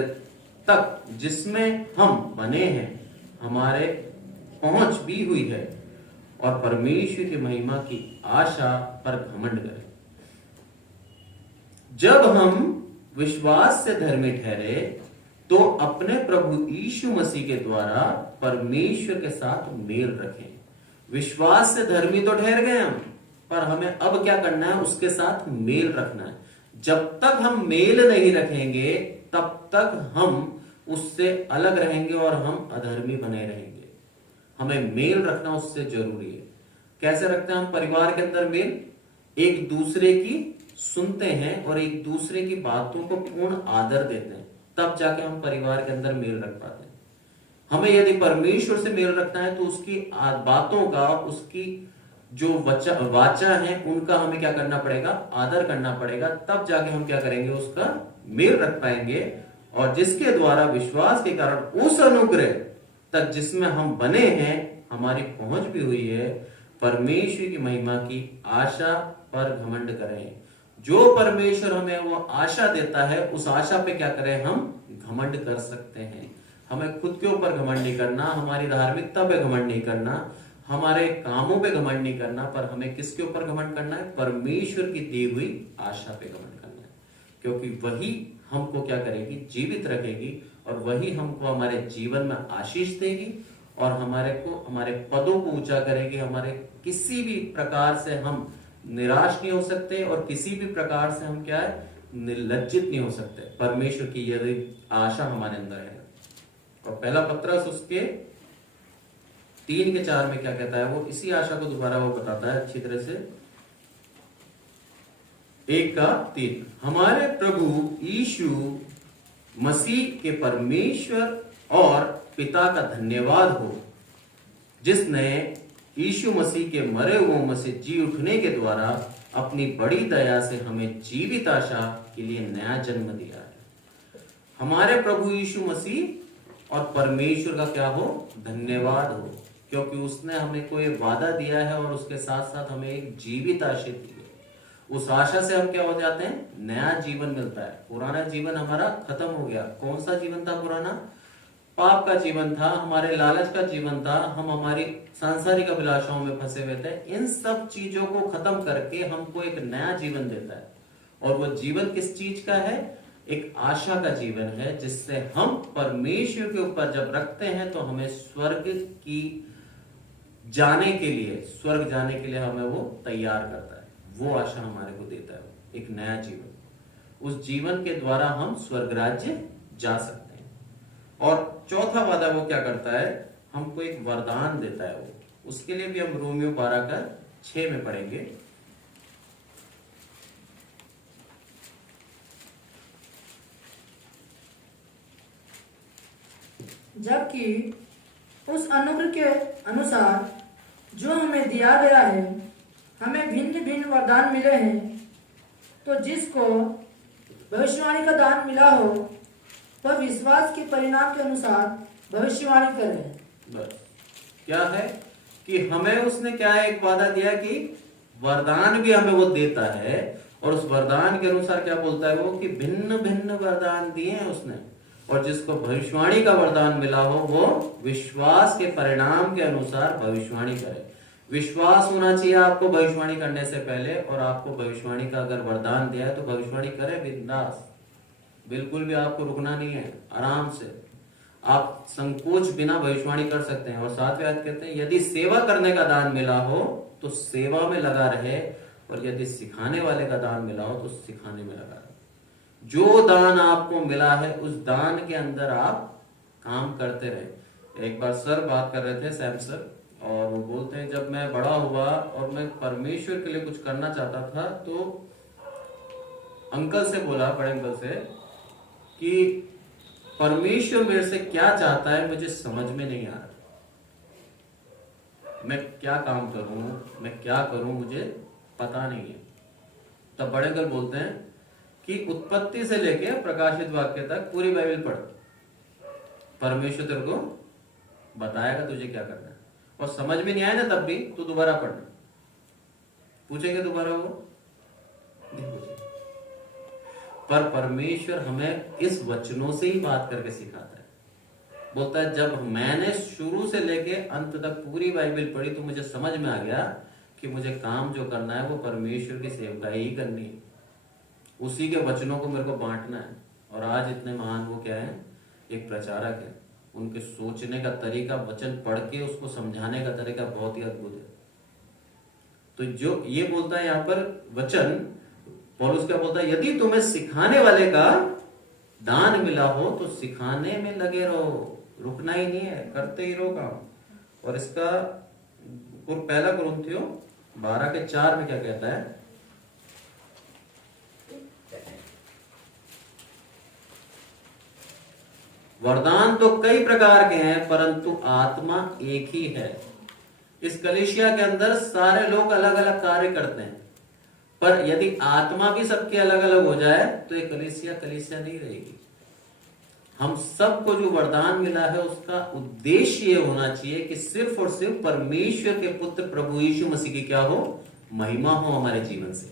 तक जिसमें हम बने हैं हमारे पहुंच भी हुई है, और परमेश्वर की महिमा की आशा पर घमंड करें। जब हम विश्वास से धर्मी ठहरे तो अपने प्रभु यीशु मसीह के द्वारा परमेश्वर के साथ मेल रखें। विश्वास से धर्मी तो ठहर गए हम, पर हमें अब क्या करना है? उसके साथ मेल रखना है। जब तक हम मेल नहीं रखेंगे तब तक हम उससे अलग रहेंगे और हम अधर्मी बने रहेंगे। हमें मेल रखना उससे जरूरी है। कैसे रखते हैं हम परिवार के अंदर मेल? एक दूसरे की सुनते हैं और एक दूसरे की बातों को पूर्ण आदर देते हैं, तब जाके हम परिवार के अंदर मेल रख पाते हैं। हमें यदि परमेश्वर से मेल रखना है तो उसकी बातों का, उसकी जो वाचा है, उनका हमें क्या करना पड़ेगा? आदर करना पड़ेगा। तब जाके हम क्या करेंगे? उसका मेल रख पाएंगे, और जिसके द्वारा विश्वास के कारण उस अनुग्रह तक जिसमें हम बने हैं हमारी पहुंच भी हुई है, परमेश्वर की महिमा की आशा पर घमंड करें। जो परमेश्वर हमें वो आशा देता है, उस आशा पे क्या करें? हम घमंड कर सकते हैं। हमें खुद के ऊपर घमंड नहीं करना, हमारी धार्मिकता पे घमंड नहीं करना, हमारे कामों पे घमंड नहीं करना, पर हमें किसके ऊपर घमंड करना है? परमेश्वर की दी हुई आशा पे घमंड करना है। क्योंकि वही हमको क्या करेगी? जीवित रखेगी, और वही हमको हमारे जीवन में आशीष देगी, और हमारे को, हमारे पदों को ऊंचा करेगी। हमारे किसी भी प्रकार से हम निराश नहीं हो सकते, और किसी भी प्रकार से हम क्या है? निर्लज्जित नहीं हो सकते। परमेश्वर की यदि आशा हमारे अंदर है। और पहला पत्रस उसके 3 के 4 में क्या कहता है? वो इसी आशा को दोबारा वो बताता है अच्छी तरह से। 1 का 3, हमारे प्रभु यीशु मसीह के परमेश्वर और पिता का धन्यवाद हो, जिसने यीशु मसीह के मरे हुओं में से जी उठने के द्वारा अपनी बड़ी दया से हमें जीवित आशा के लिए नया जन्म दिया है। हमारे प्रभु यीशु मसीह और परमेश्वर का क्या हो? धन्यवाद हो, क्योंकि उसने हमें कोई वादा दिया है और उसके साथ साथ हमें एक जीवित आशा दी है। उस आशा से हम क्या हो जाते हैं? नया जीवन मिलता है। पुराना जीवन हमारा खत्म हो गया। कौन सा जीवन था पुराना? पाप का जीवन था, हमारे लालच का जीवन था, हम हमारी सांसारिक अभिलाषाओं में फंसे हुए थे। इन सब चीजों को खत्म करके हमको एक नया जीवन देता है। और वो जीवन किस चीज का है? एक आशा का जीवन है, जिससे हम परमेश्वर के ऊपर जब रखते हैं तो हमें स्वर्ग की जाने के लिए, स्वर्ग जाने के लिए हमें वो तैयार करता है। वो आशा हमारे को देता है, एक नया जीवन। उस जीवन के द्वारा हम स्वर्ग राज्य जा सकते हैं। और चौथा वादा वो क्या करता है? हमको एक वरदान देता है। वो उसके लिए भी हम रोमियो 12 का 6 में पढ़ेंगे। जबकि उस अनुग्रह के अनुसार जो हमें दिया गया है, हमें भिन्न भिन्न वरदान मिले हैं। तो जिसको भविष्यवाणी का दान मिला हो वह विश्वास के परिणाम के अनुसार भविष्यवाणी करे। बस क्या है कि हमें उसने क्या एक वादा दिया कि वरदान भी हमें वो देता है, और उस वरदान के अनुसार क्या बोलता है वो कि भिन्न भिन्न वरदान दिए हैं उसने, और जिसको भविष्यवाणी का वरदान मिला हो वो विश्वास के परिणाम के अनुसार भविष्यवाणी करे। विश्वास होना चाहिए आपको भविष्यवाणी करने से पहले, और आपको भविष्यवाणी का अगर वरदान दिया है तो भविष्यवाणी करे बिंदास, बिल्कुल भी आपको रुकना नहीं है, आराम से आप संकोच बिना भविष्यवाणी कर सकते हैं। और 7वें आयत कहते हैं यदि सेवा करने का दान मिला हो तो सेवा में लगा रहे, और यदि सिखाने वाले का दान मिला हो तो सिखाने में लगा रहे। जो दान आपको मिला है उस दान के अंदर आप काम करते रहे। एक बार सर बात कर रहे थे, सैम सर, और वो बोलते हैं जब मैं बड़ा हुआ और मैं परमेश्वर के लिए कुछ करना चाहता था तो अंकल से बोला, बड़े अंकल से, कि परमेश्वर मेरे से क्या चाहता है मुझे समझ में नहीं आ रहा, मैं क्या काम करूं, मैं क्या करूं, मुझे पता नहीं है। तब बड़े अंकल बोलते हैं कि उत्पत्ति से लेके प्रकाशित वाक्य तक पूरी बाइबल पढ़, परमेश्वर तेरे को बताएगा तुझे क्या करना है, और समझ में नहीं आया ना तब भी तो दोबारा पढ़ना। पूछेंगे दोबारा वो नहीं पूछेंगे, पर परमेश्वर हमें इस वचनों से ही बात करके सिखाता है। बोलता है जब मैंने शुरू से लेके अंत तक पूरी बाइबल पढ़ी तो मुझे समझ में आ गया कि मुझे काम जो करना है वो परमेश्वर की सेवकाई ही करनी है, उसी के वचनों को मेरे को बांटना है। और आज इतने महान वो क्या है, एक प्रचारक है, उनके सोचने का तरीका, वचन पढ़ के उसको समझाने का तरीका बहुत ही अद्भुत है। तो जो ये बोलता है यहाँ पर वचन, पौलुस क्या बोलता है, यदि तुम्हें सिखाने वाले का दान मिला हो तो सिखाने में लगे रहो, रुकना ही नहीं है, करते ही रहो काम। और इसका पहला कुरिन्थियों 12:4 में क्या कहता है, वरदान तो कई प्रकार के हैं परंतु आत्मा एक ही है। इस कलीसिया के अंदर सारे लोग अलग अलग कार्य करते हैं, पर यदि आत्मा भी सबके अलग अलग हो जाए तो ये कलीसिया कलीसिया नहीं रहेगी। हम सबको जो वरदान मिला है उसका उद्देश्य ये होना चाहिए कि सिर्फ और सिर्फ परमेश्वर के पुत्र प्रभु यीशु मसीह की क्या हो, महिमा हो हमारे जीवन से।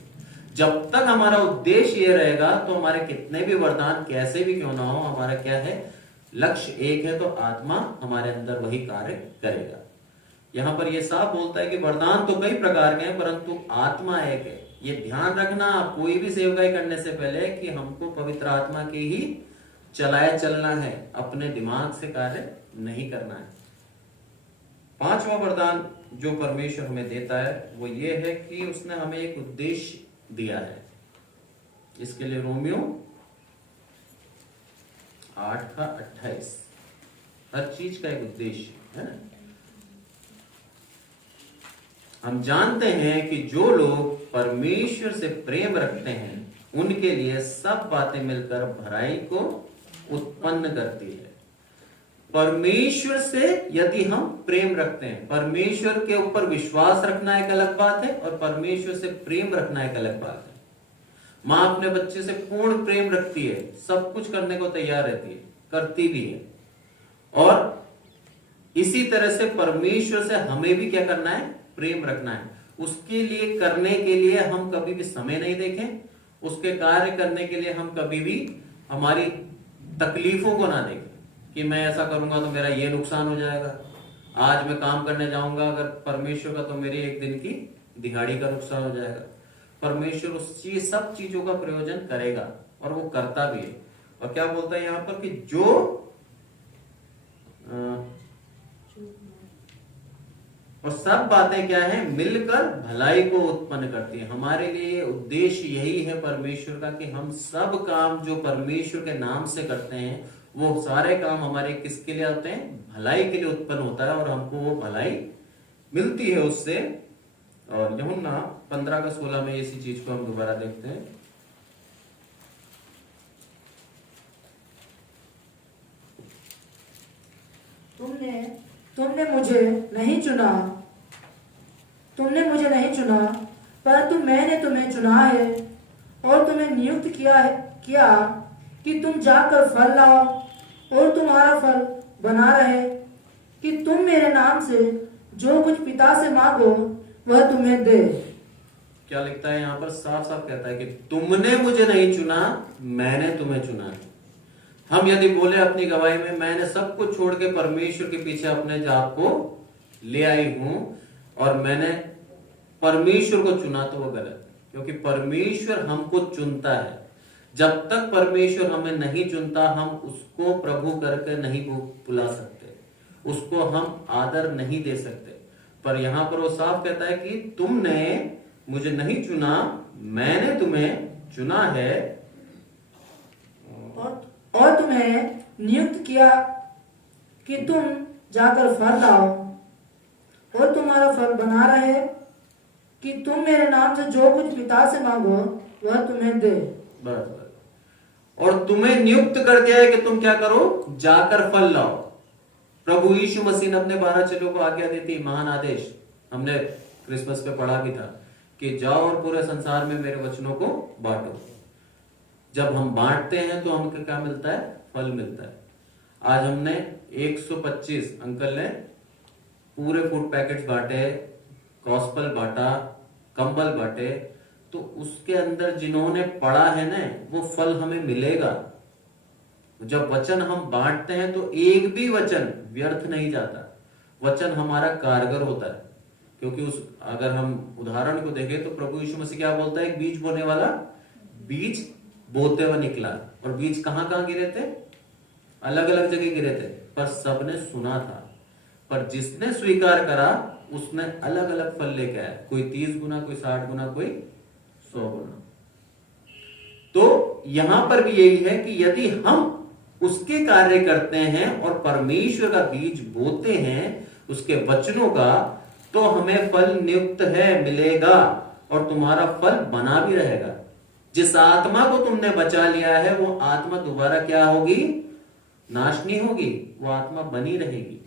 जब तक हमारा उद्देश्य ये रहेगा तो हमारे कितने भी वरदान कैसे भी क्यों ना हो, हमारा क्या है, लक्ष्य एक है, तो आत्मा हमारे अंदर वही कार्य करेगा। यहां पर ये साफ बोलता है कि वरदान तो कई प्रकार के हैं परंतु आत्मा एक है। ये ध्यान रखना कोई भी सेवकाई करने से पहले कि हमको पवित्र आत्मा की ही चलाए चलना है, अपने दिमाग से कार्य नहीं करना है। 5वां वरदान जो परमेश्वर हमें देता है वो ये है कि उसने हमें एक उद्देश्य दिया है। इसके लिए रोमियो 8:28, हर चीज का एक उद्देश्य है। हम जानते हैं कि जो लोग परमेश्वर से प्रेम रखते हैं उनके लिए सब बातें मिलकर भलाई को उत्पन्न करती है। परमेश्वर से यदि हम प्रेम रखते हैं, परमेश्वर के ऊपर विश्वास रखना एक अलग बात है और परमेश्वर से प्रेम रखना एक अलग बात है। माँ अपने बच्चे से पूर्ण प्रेम रखती है, सब कुछ करने को तैयार रहती है, करती भी है। और इसी तरह से परमेश्वर से हमें भी क्या करना है, प्रेम रखना है। उसके लिए करने के लिए हम कभी भी समय नहीं देखें, उसके कार्य करने के लिए हम कभी भी हमारी तकलीफों को ना देखें कि मैं ऐसा करूंगा तो मेरा ये नुकसान हो जाएगा, आज मैं काम करने जाऊंगा अगर परमेश्वर का तो मेरी एक दिन की दिहाड़ी का नुकसान हो जाएगा। परमेश्वर उस चीज सब चीजों का प्रयोजन करेगा और वो करता भी है। और क्या बोलता है यहाँ पर कि जो और सब बातें क्या है, मिलकर भलाई को उत्पन्न करती है। हमारे लिए उद्देश्य यही है परमेश्वर का कि हम सब काम जो परमेश्वर के नाम से करते हैं वो सारे काम हमारे किसके लिए होते हैं, भलाई के लिए उत्पन्न होता है और हमको वो भलाई मिलती है उससे। और यूहन्ना 15:16 में इसी चीज को हम दोबारा देखते हैं। तुमने मुझे नहीं चुना परंतु मैंने तुम्हें चुना है और तुम्हें नियुक्त किया कि तुम जाकर फल लाओ और तुम्हारा फल बना रहे, कि तुम मेरे नाम से जो कुछ पिता से मांगो वह तुम्हें दे। क्या लिखता है यहाँ पर? साफ साफ कहता है कि तुमने मुझे नहीं चुना, मैंने तुम्हें चुना है। हम यदि बोले अपनी गवाही में, मैंने सब कुछ छोड़ के परमेश्वर के पीछे अपने जाप को ले आई हूं और मैंने परमेश्वर को चुना, तो वो गलत है, क्योंकि परमेश्वर हमको चुनता है। जब तक परमेश्वर हमें नहीं चुनता, हम उसको प्रभु करके नहीं बुला सकते, उसको हम आदर नहीं दे सकते। पर यहां पर वो साफ कहता है कि तुमने मुझे नहीं चुना, मैंने तुम्हें चुना है और तुम्हें नियुक्त किया कि तुम जाकर फल लाओ और तुम्हारा फल बना रहे, कि तुम मेरे नाम से जो कुछ पिता से मांगो वह तुम्हें दे। बस। और तुम्हें नियुक्त कर दिया है कि तुम क्या करो? जाकर फल लाओ। प्रभु यीशु मसीह ने अपने 12 चेलों को आज्ञा दी थी, महान आदेश हमने क्रिसमस पे पढ़ा भी था कि जाओ और पूरे संसार में मेरे वचनों को बांटो। जब हम बांटते हैं तो हमको क्या मिलता है? फल मिलता है। आज हमने 125 अंकल ने पूरे फूड पैकेट्स बांटे, गॉस्पेल बांटा, कंबल बांटे, तो उसके अंदर जिन्होंने पढ़ा है ना, वो फल हमें मिलेगा। जब वचन हम बांटते हैं तो एक भी वचन व्यर्थ नहीं जाता, वचन हमारा कारगर होता है। क्योंकि अगर हम उदाहरण को देखें तो प्रभु यीशु मसीह क्या बोलता है? एक बीज बोने वाला बीज बोते हुए निकला, और बीज कहां कहां गिरे थे? अलग अलग जगह गिरे थे, पर सबने सुना था। पर जिसने स्वीकार करा उसने अलग अलग फल लेके आया, कोई 30 गुना, कोई 60 गुना, कोई 100 गुना। तो यहां पर भी यही है कि यदि हम उसके कार्य करते हैं और परमेश्वर का बीज बोते हैं, उसके वचनों का, तो हमें फल नियुक्त है, मिलेगा, और तुम्हारा फल बना भी रहेगा। जिस आत्मा को तुमने बचा लिया है वो आत्मा दोबारा क्या होगी? नाश नहीं होगी, वो आत्मा बनी रहेगी।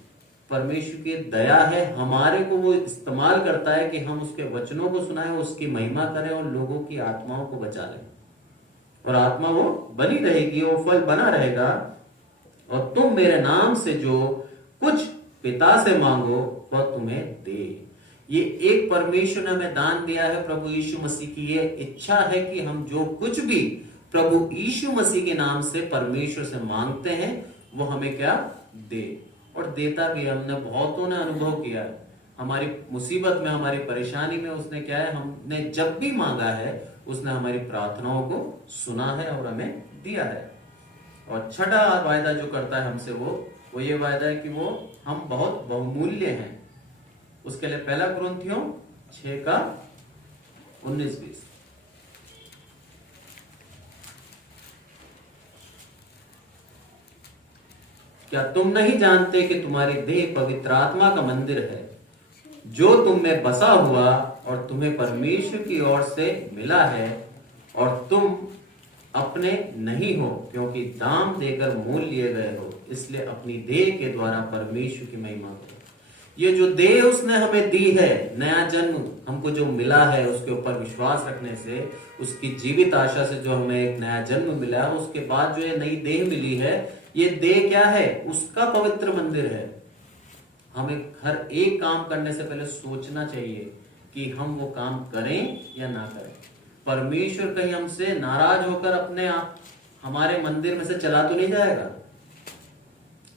परमेश्वर की दया है, हमारे को वो इस्तेमाल करता है कि हम उसके वचनों को सुनाएं, उसकी महिमा करें और लोगों की आत्माओं को बचा लें, और आत्मा वो बनी रहेगी, वो फल बना रहेगा। और तुम मेरे नाम से जो कुछ पिता से मांगो वह तुम्हें दे। ये एक परमेश्वर ने हमें दान दिया है। प्रभु यीशु मसीह की ये इच्छा है कि हम जो कुछ भी प्रभु यीशु मसीह के नाम से परमेश्वर से मांगते हैं वो हमें क्या दे, और देता भी। हमने बहुतों ने अनुभव किया है, हमारी मुसीबत में, हमारी परेशानी में उसने क्या है, हमने जब भी मांगा है उसने हमारी प्रार्थनाओं को सुना है और हमें दिया है। और छठा वायदा जो करता है हमसे वो ये वायदा है कि वो हम बहुत बहुमूल्य हैं। उसके लिए 1 कुरिन्थियों 6:19-20। क्या तुम नहीं जानते कि तुम्हारी देह पवित्र आत्मा का मंदिर है, जो तुम में बसा हुआ और तुम्हें परमेश्वर की ओर से मिला है, और तुम अपने नहीं हो, क्योंकि दाम देकर मोल लिए गए हो। इसलिए अपनी देह के द्वारा परमेश्वर की महिमा करो। ये जो देह उसने हमें दी है, नया जन्म हमको जो मिला है, उसके ऊपर विश्वास रखने से, उसकी जीवित आशा से जो हमें एक नया जन्म मिला है, उसके बाद जो ये नई देह मिली है, ये देह क्या है? उसका पवित्र मंदिर है। हमें हर एक काम करने से पहले सोचना चाहिए कि हम वो काम करें या ना करें। परमेश्वर कहीं हमसे नाराज होकर अपने आप हमारे मंदिर में से चला तो नहीं जाएगा।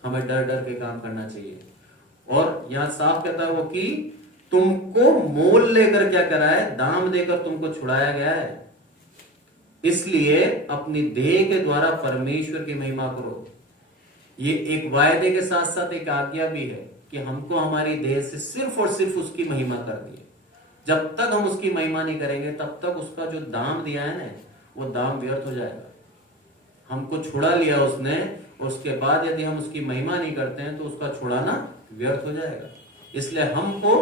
हमें डर डर के काम करना चाहिए। और यहां साफ कहता है वो कि तुमको मोल लेकर क्या करा है? दाम देकर तुमको छुड़ाया गया है। इसलिए अपनी देह के द्वारा परमेश्वर की महिमा करो। ये एक वायदे के साथ साथ एक आज्ञा भी है कि हमको हमारी देह से सिर्फ और सिर्फ उसकी महिमा करनी है। जब तक हम उसकी महिमा नहीं करेंगे तब तक उसका जो दाम दिया है ना, वो दाम व्यर्थ हो जाएगा। हमको छुड़ा लिया उसने, उसके बाद यदि हम उसकी महिमा नहीं करते हैं तो उसका छुड़ाना व्यर्थ हो जाएगा। इसलिए हमको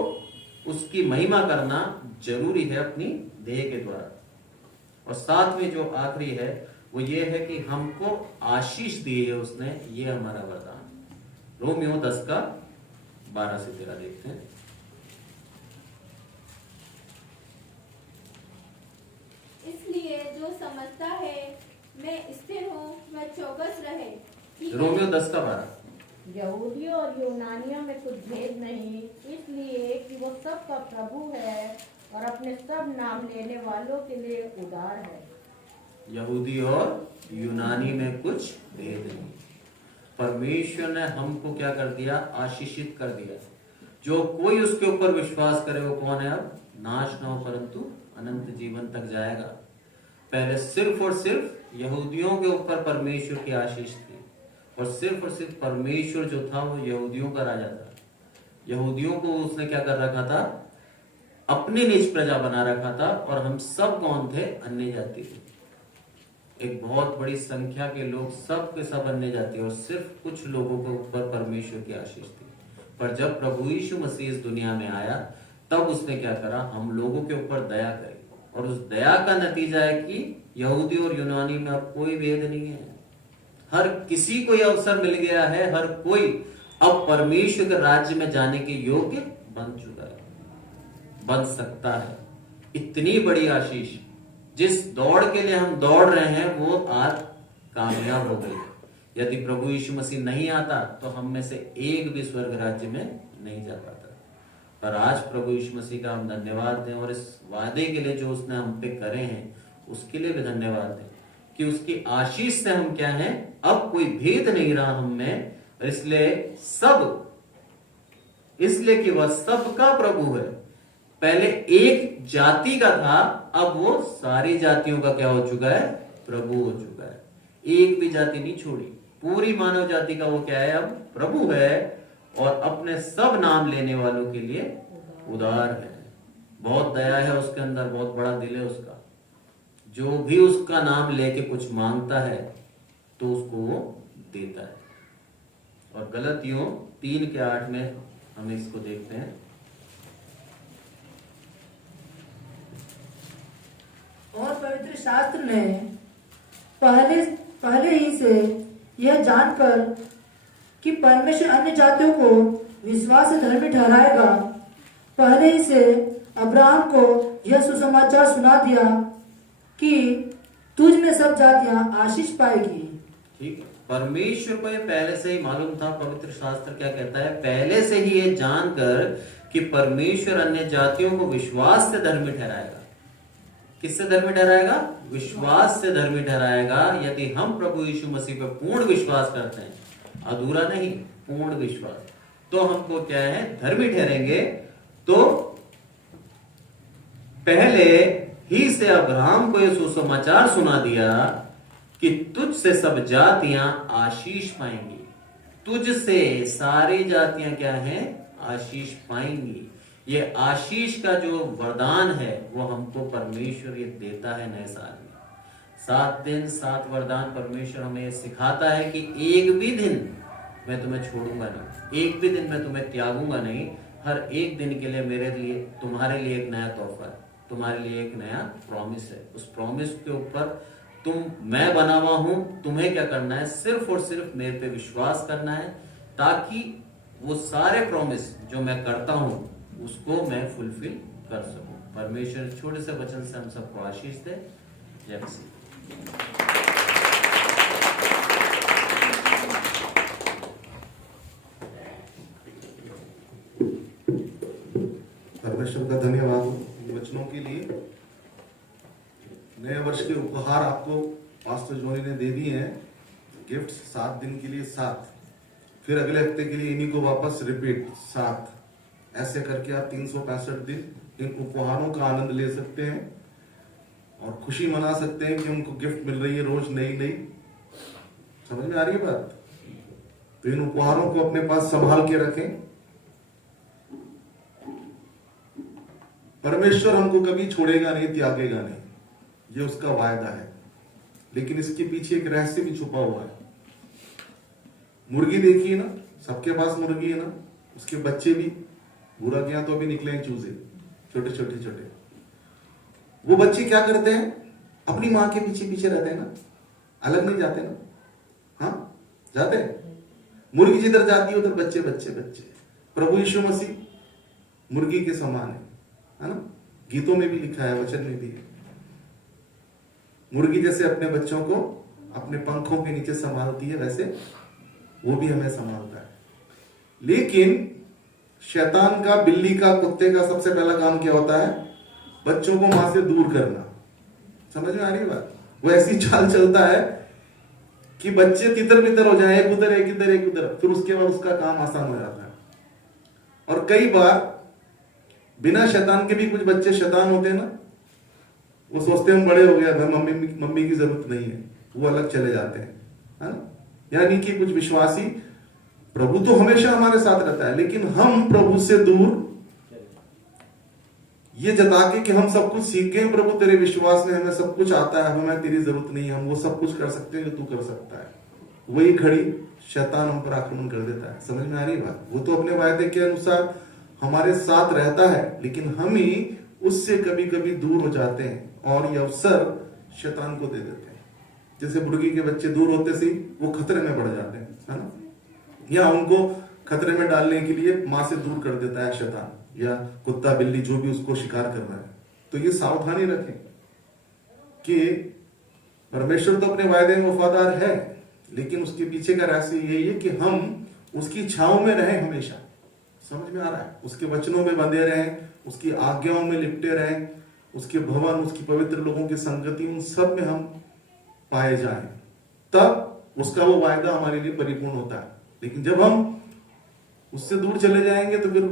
उसकी महिमा करना जरूरी है अपनी देह के द्वारा। और साथ में जो आखिरी है वो ये है कि हमको आशीष दी है उसने, ये हमारा वरदान। रोमियो 10:12-13 देखते हैं। इसलिए जो समझता है मैं स्थिर हूँ, वह चौकस रहे। रोमियो 10:12। यहूदियों और यूनानियों में कुछ भेद नहीं, इसलिए कि वो सबका प्रभु है और अपने सब नाम लेने वालों के लिए उदार है। यहूदी और यूनानी में कुछ भेद नहीं। परमेश्वर ने हमको क्या कर दिया? आशीषित कर दिया। जो कोई उसके ऊपर विश्वास करे वो कौन है? अब नाश न हो परंतु अनंत जीवन तक जाएगा। पहले सिर्फ और सिर्फ यहूदियों के ऊपर परमेश्वर की आशीष थी, और सिर्फ परमेश्वर जो था वो यहूदियों का राजा था। यहूदियों को उसने क्या कर रखा था? अपनी निज प्रजा बना रखा था। और हम सब कौन थे? अन्य जाति थे। एक बहुत बड़ी संख्या के लोग, सब के सब अन्य जाति, और सिर्फ कुछ लोगों के ऊपर परमेश्वर की आशीष थी। पर जब प्रभु यीशु मसीह इस दुनिया में आया तब उसने क्या करा? हम लोगों के ऊपर दया करी, और उस दया का नतीजा है कि यहूदी और यूनानी में अब कोई भेद नहीं है। हर किसी को यह अवसर मिल गया है। हर कोई अब परमेश्वर के राज्य में जाने के योग्य बन चुका है, बन सकता है। इतनी बड़ी आशीष, जिस दौड़ के लिए हम दौड़ रहे हैं वो आज कामयाब हो गई। यदि प्रभु यीशु मसीह नहीं आता तो हम में से एक भी स्वर्ग राज्य में नहीं जा पाता। पर आज प्रभु यीशु मसीह का हम धन्यवाद दें, और इस वादे के लिए जो उसने हम पे करे हैं उसके लिए भी धन्यवाद दें कि उसकी आशीष से हम क्या हैं? अब कोई भेद नहीं रहा हम में। इसलिए कि वह सबका प्रभु है। पहले एक जाति का था, अब वो सारी जातियों का क्या हो चुका है? प्रभु हो चुका है। एक भी जाति नहीं छोड़ी। पूरी मानव जाति का वो क्या है? अब प्रभु है, और अपने सब नाम लेने वालों के लिए उदार है। बहुत दया है उसके अंदर, बहुत बड़ा दिल है उसका। जो भी उसका नाम लेके कुछ मांगता है तो उसको वो देता है। और गलतियों 3:8 में हम इसको देखते हैं। और पवित्र शास्त्र ने पहले ही से यह जानकर कि परमेश्वर अन्य जातियों को विश्वास से धर्मी ठहराएगा, पहले ही से अब्राहम को यह सुसमाचार सुना दिया कि तुझ में सब जातियां आशीष पाएगी। ठीक है, परमेश्वर को ये पहले से ही मालूम था। पवित्र शास्त्र क्या कहता है? पहले से ही ये जानकर कि परमेश्वर अन्य जातियों को विश्वास से धर्मी ठहराएगा। किससे धर्मी ठहराएगा? विश्वास से धर्मी ठहराएगा। यदि हम प्रभु यीशु मसीह पर पूर्ण विश्वास करते हैं, अधूरा नहीं, पूर्ण विश्वास, तो हमको क्या है? धर्मी ठहरेंगे। तो पहले ही से अब्राहम को यह सुसमाचार सुना दिया कि तुझ से सब जातियां आशीष पाएंगी। तुझ से सारी जातियां क्या हैं? आशीष पाएंगी। ये आशीष का जो वरदान है वो हमको परमेश्वर ये देता है नए साल में। 7 दिन 7 वरदान परमेश्वर हमें सिखाता है कि एक भी दिन मैं तुम्हें छोड़ूंगा नहीं, एक भी दिन मैं तुम्हें त्यागूंगा नहीं। हर एक दिन के लिए मेरे लिए, तुम्हारे लिए एक नया तोहफा है, तुम्हारे लिए एक नया प्रॉमिस है। उस प्रॉमिस के ऊपर मैं बना हुआ हूं। तुम्हें क्या करना है? सिर्फ और सिर्फ मेरे पे विश्वास करना है, ताकि वो सारे प्रॉमिस जो मैं करता हूं उसको मैं फुलफिल कर सकूं। परमेश्वर छोटे से वचन से हम सबको आशीष दे। जय मसीह। परमेश्वर का धन्यवाद इन वचनों के लिए। नए वर्ष के उपहार आपको पास्टर जोनी ने दे दिए हैं। गिफ्ट 7 दिन के लिए 7, फिर अगले हफ्ते के लिए इन्हीं को वापस रिपीट 7, ऐसे करके आप 365 दिन इन उपहारों का आनंद ले सकते हैं और खुशी मना सकते हैं कि उनको गिफ्ट मिल रही है रोज नई नई। समझ में आ रही है बात? तो इन उपहारों को अपने पास संभाल के रखें। परमेश्वर हमको कभी छोड़ेगा नहीं, त्यागेगा नहीं, ये उसका वायदा है। लेकिन इसके पीछे एक रहस्य भी छुपा हुआ है। मुर्गी देखिए ना, सबके पास मुर्गी है ना, उसके बच्चे भी, बुरा किया तो अभी निकले हैं चूजे, छोटे छोटे छोटे। वो बच्चे क्या करते हैं? अपनी माँ के पीछे पीछे रहते हैं ना, अलग नहीं जाते ना। हाँ, जाते हैं। मुर्गी जिधर जाती है उधर बच्चे बच्चे बच्चे। प्रभु यीशु मसीह मुर्गी के समान है ना? गीतों में भी लिखा है, वचन में भी है। मुर्गी जैसे अपने बच्चों को अपने पंखों के नीचे संभालती है, वैसे वो भी हमें संभालता है। लेकिन शैतान का, बिल्ली का, कुत्ते का सबसे पहला काम क्या होता है? बच्चों को मां से दूर करना। समझ में आ रही बात? वो ऐसी चाल चलता है कि बच्चे तितर बितर हो जाए, एक उधर एक इधर एक उधर, फिर उसके बाद उसका काम आसान हो जाता है। और कई बार बिना शैतान के भी कुछ बच्चे शैतान होते हैं ना, वो सोचते हैं हम बड़े हो गए, घर मम्मी की जरूरत नहीं है, वो अलग चले जाते हैं, है ना। यानी कि कुछ विश्वासी, प्रभु तो हमेशा हमारे साथ रहता है, लेकिन हम प्रभु से दूर ये जता के कि हम सब कुछ सीख गए, प्रभु तेरे विश्वास में हमें सब कुछ आता है, हमें तेरी जरूरत नहीं है, हम वो सब कुछ कर सकते हैं जो तू कर सकता है। वही घड़ी शैतान हम पर आक्रमण कर देता है। समझ में आ रही बात? वो तो अपने वायदे के अनुसार हमारे साथ रहता है, लेकिन हम ही उससे कभी कभी दूर हो जाते हैं और ये अवसर शैतान को दे देते हैं। जैसे मुर्गी के बच्चे दूर होते से वो खतरे में पड़ जाते हैं, है ना, या उनको खतरे में डालने के लिए मां से दूर कर देता है शैतान, या कुत्ता बिल्ली जो भी उसको शिकार कर रहा है। तो ये सावधानी रखें कि परमेश्वर तो अपने वायदे में वफादार है, लेकिन उसके पीछे का रहस्य यही है कि हम उसकी छांव में रहें हमेशा। समझ में आ रहा है? उसके वचनों में बंधे रहें, उसकी आज्ञाओं में लिपटे रहें, उसके भवन, उसकी पवित्र लोगों की संगति, उन सब में हम पाए जाएं, तब उसका वो वायदा हमारे लिए परिपूर्ण होता है। लेकिन जब हम उससे दूर चले जाएंगे तो फिर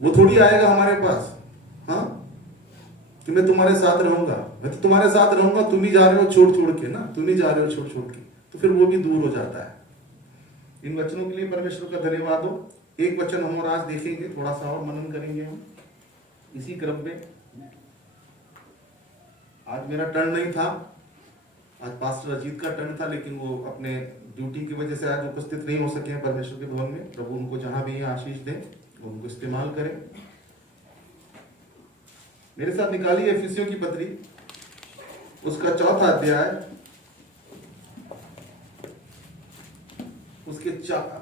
वो थोड़ी आएगा हमारे पास, हाँ, कि मैं तुम्हारे साथ रहूंगा, मैं तो तुम्हारे साथ रहूंगा, तुम ही जा रहे हो छोड़ छोड़ के ना, तुम ही जा रहे हो छोड़ छोड़ के, तो फिर वो भी दूर हो जाता है। इन वचनों के लिए परमेश्वर का धन्यवाद हो। एक वचन हम और आज देखेंगे, थोड़ा सा और मनन करेंगे हम इसी क्रम में। आज मेरा टर्न नहीं था, आज पास्टर अजीत का टर्न था, लेकिन वो अपने ड्यूटी की वजह से आज उपस्थित नहीं हो सके हैं परमेश्वर के भवन में। प्रभु उनको जहां भी आशीष दें, उनको इस्तेमाल करें। मेरे साथ निकालिए एफिसियों की पत्री, उसका 4था अध्याय, उसके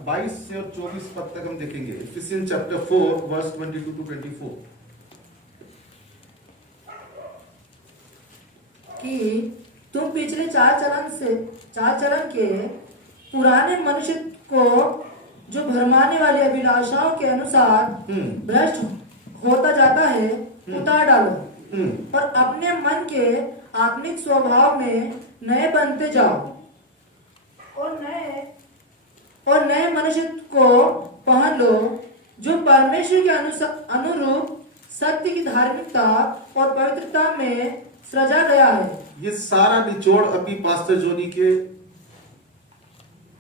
22 से और 24 पद तक हम देखेंगे। एफिसियंस चैप्टर 4 वर्स 22 to 24। कि तुम पिछले चाल चलन के पुराने मनुष्य को जो भरमाने वाली अभिलाषाओं के अनुसार भ्रष्ट होता जाता है उतार डालो और अपने मन के आत्मिक स्वभाव में नए बनते जाओ और नए मनुष्य को पहन लो, जो परमेश्वर के अनुरूप सत्य की धार्मिकता और पवित्रता में सृजा गया है। ये सारा निचोड़ अभी पास्टर जोनी के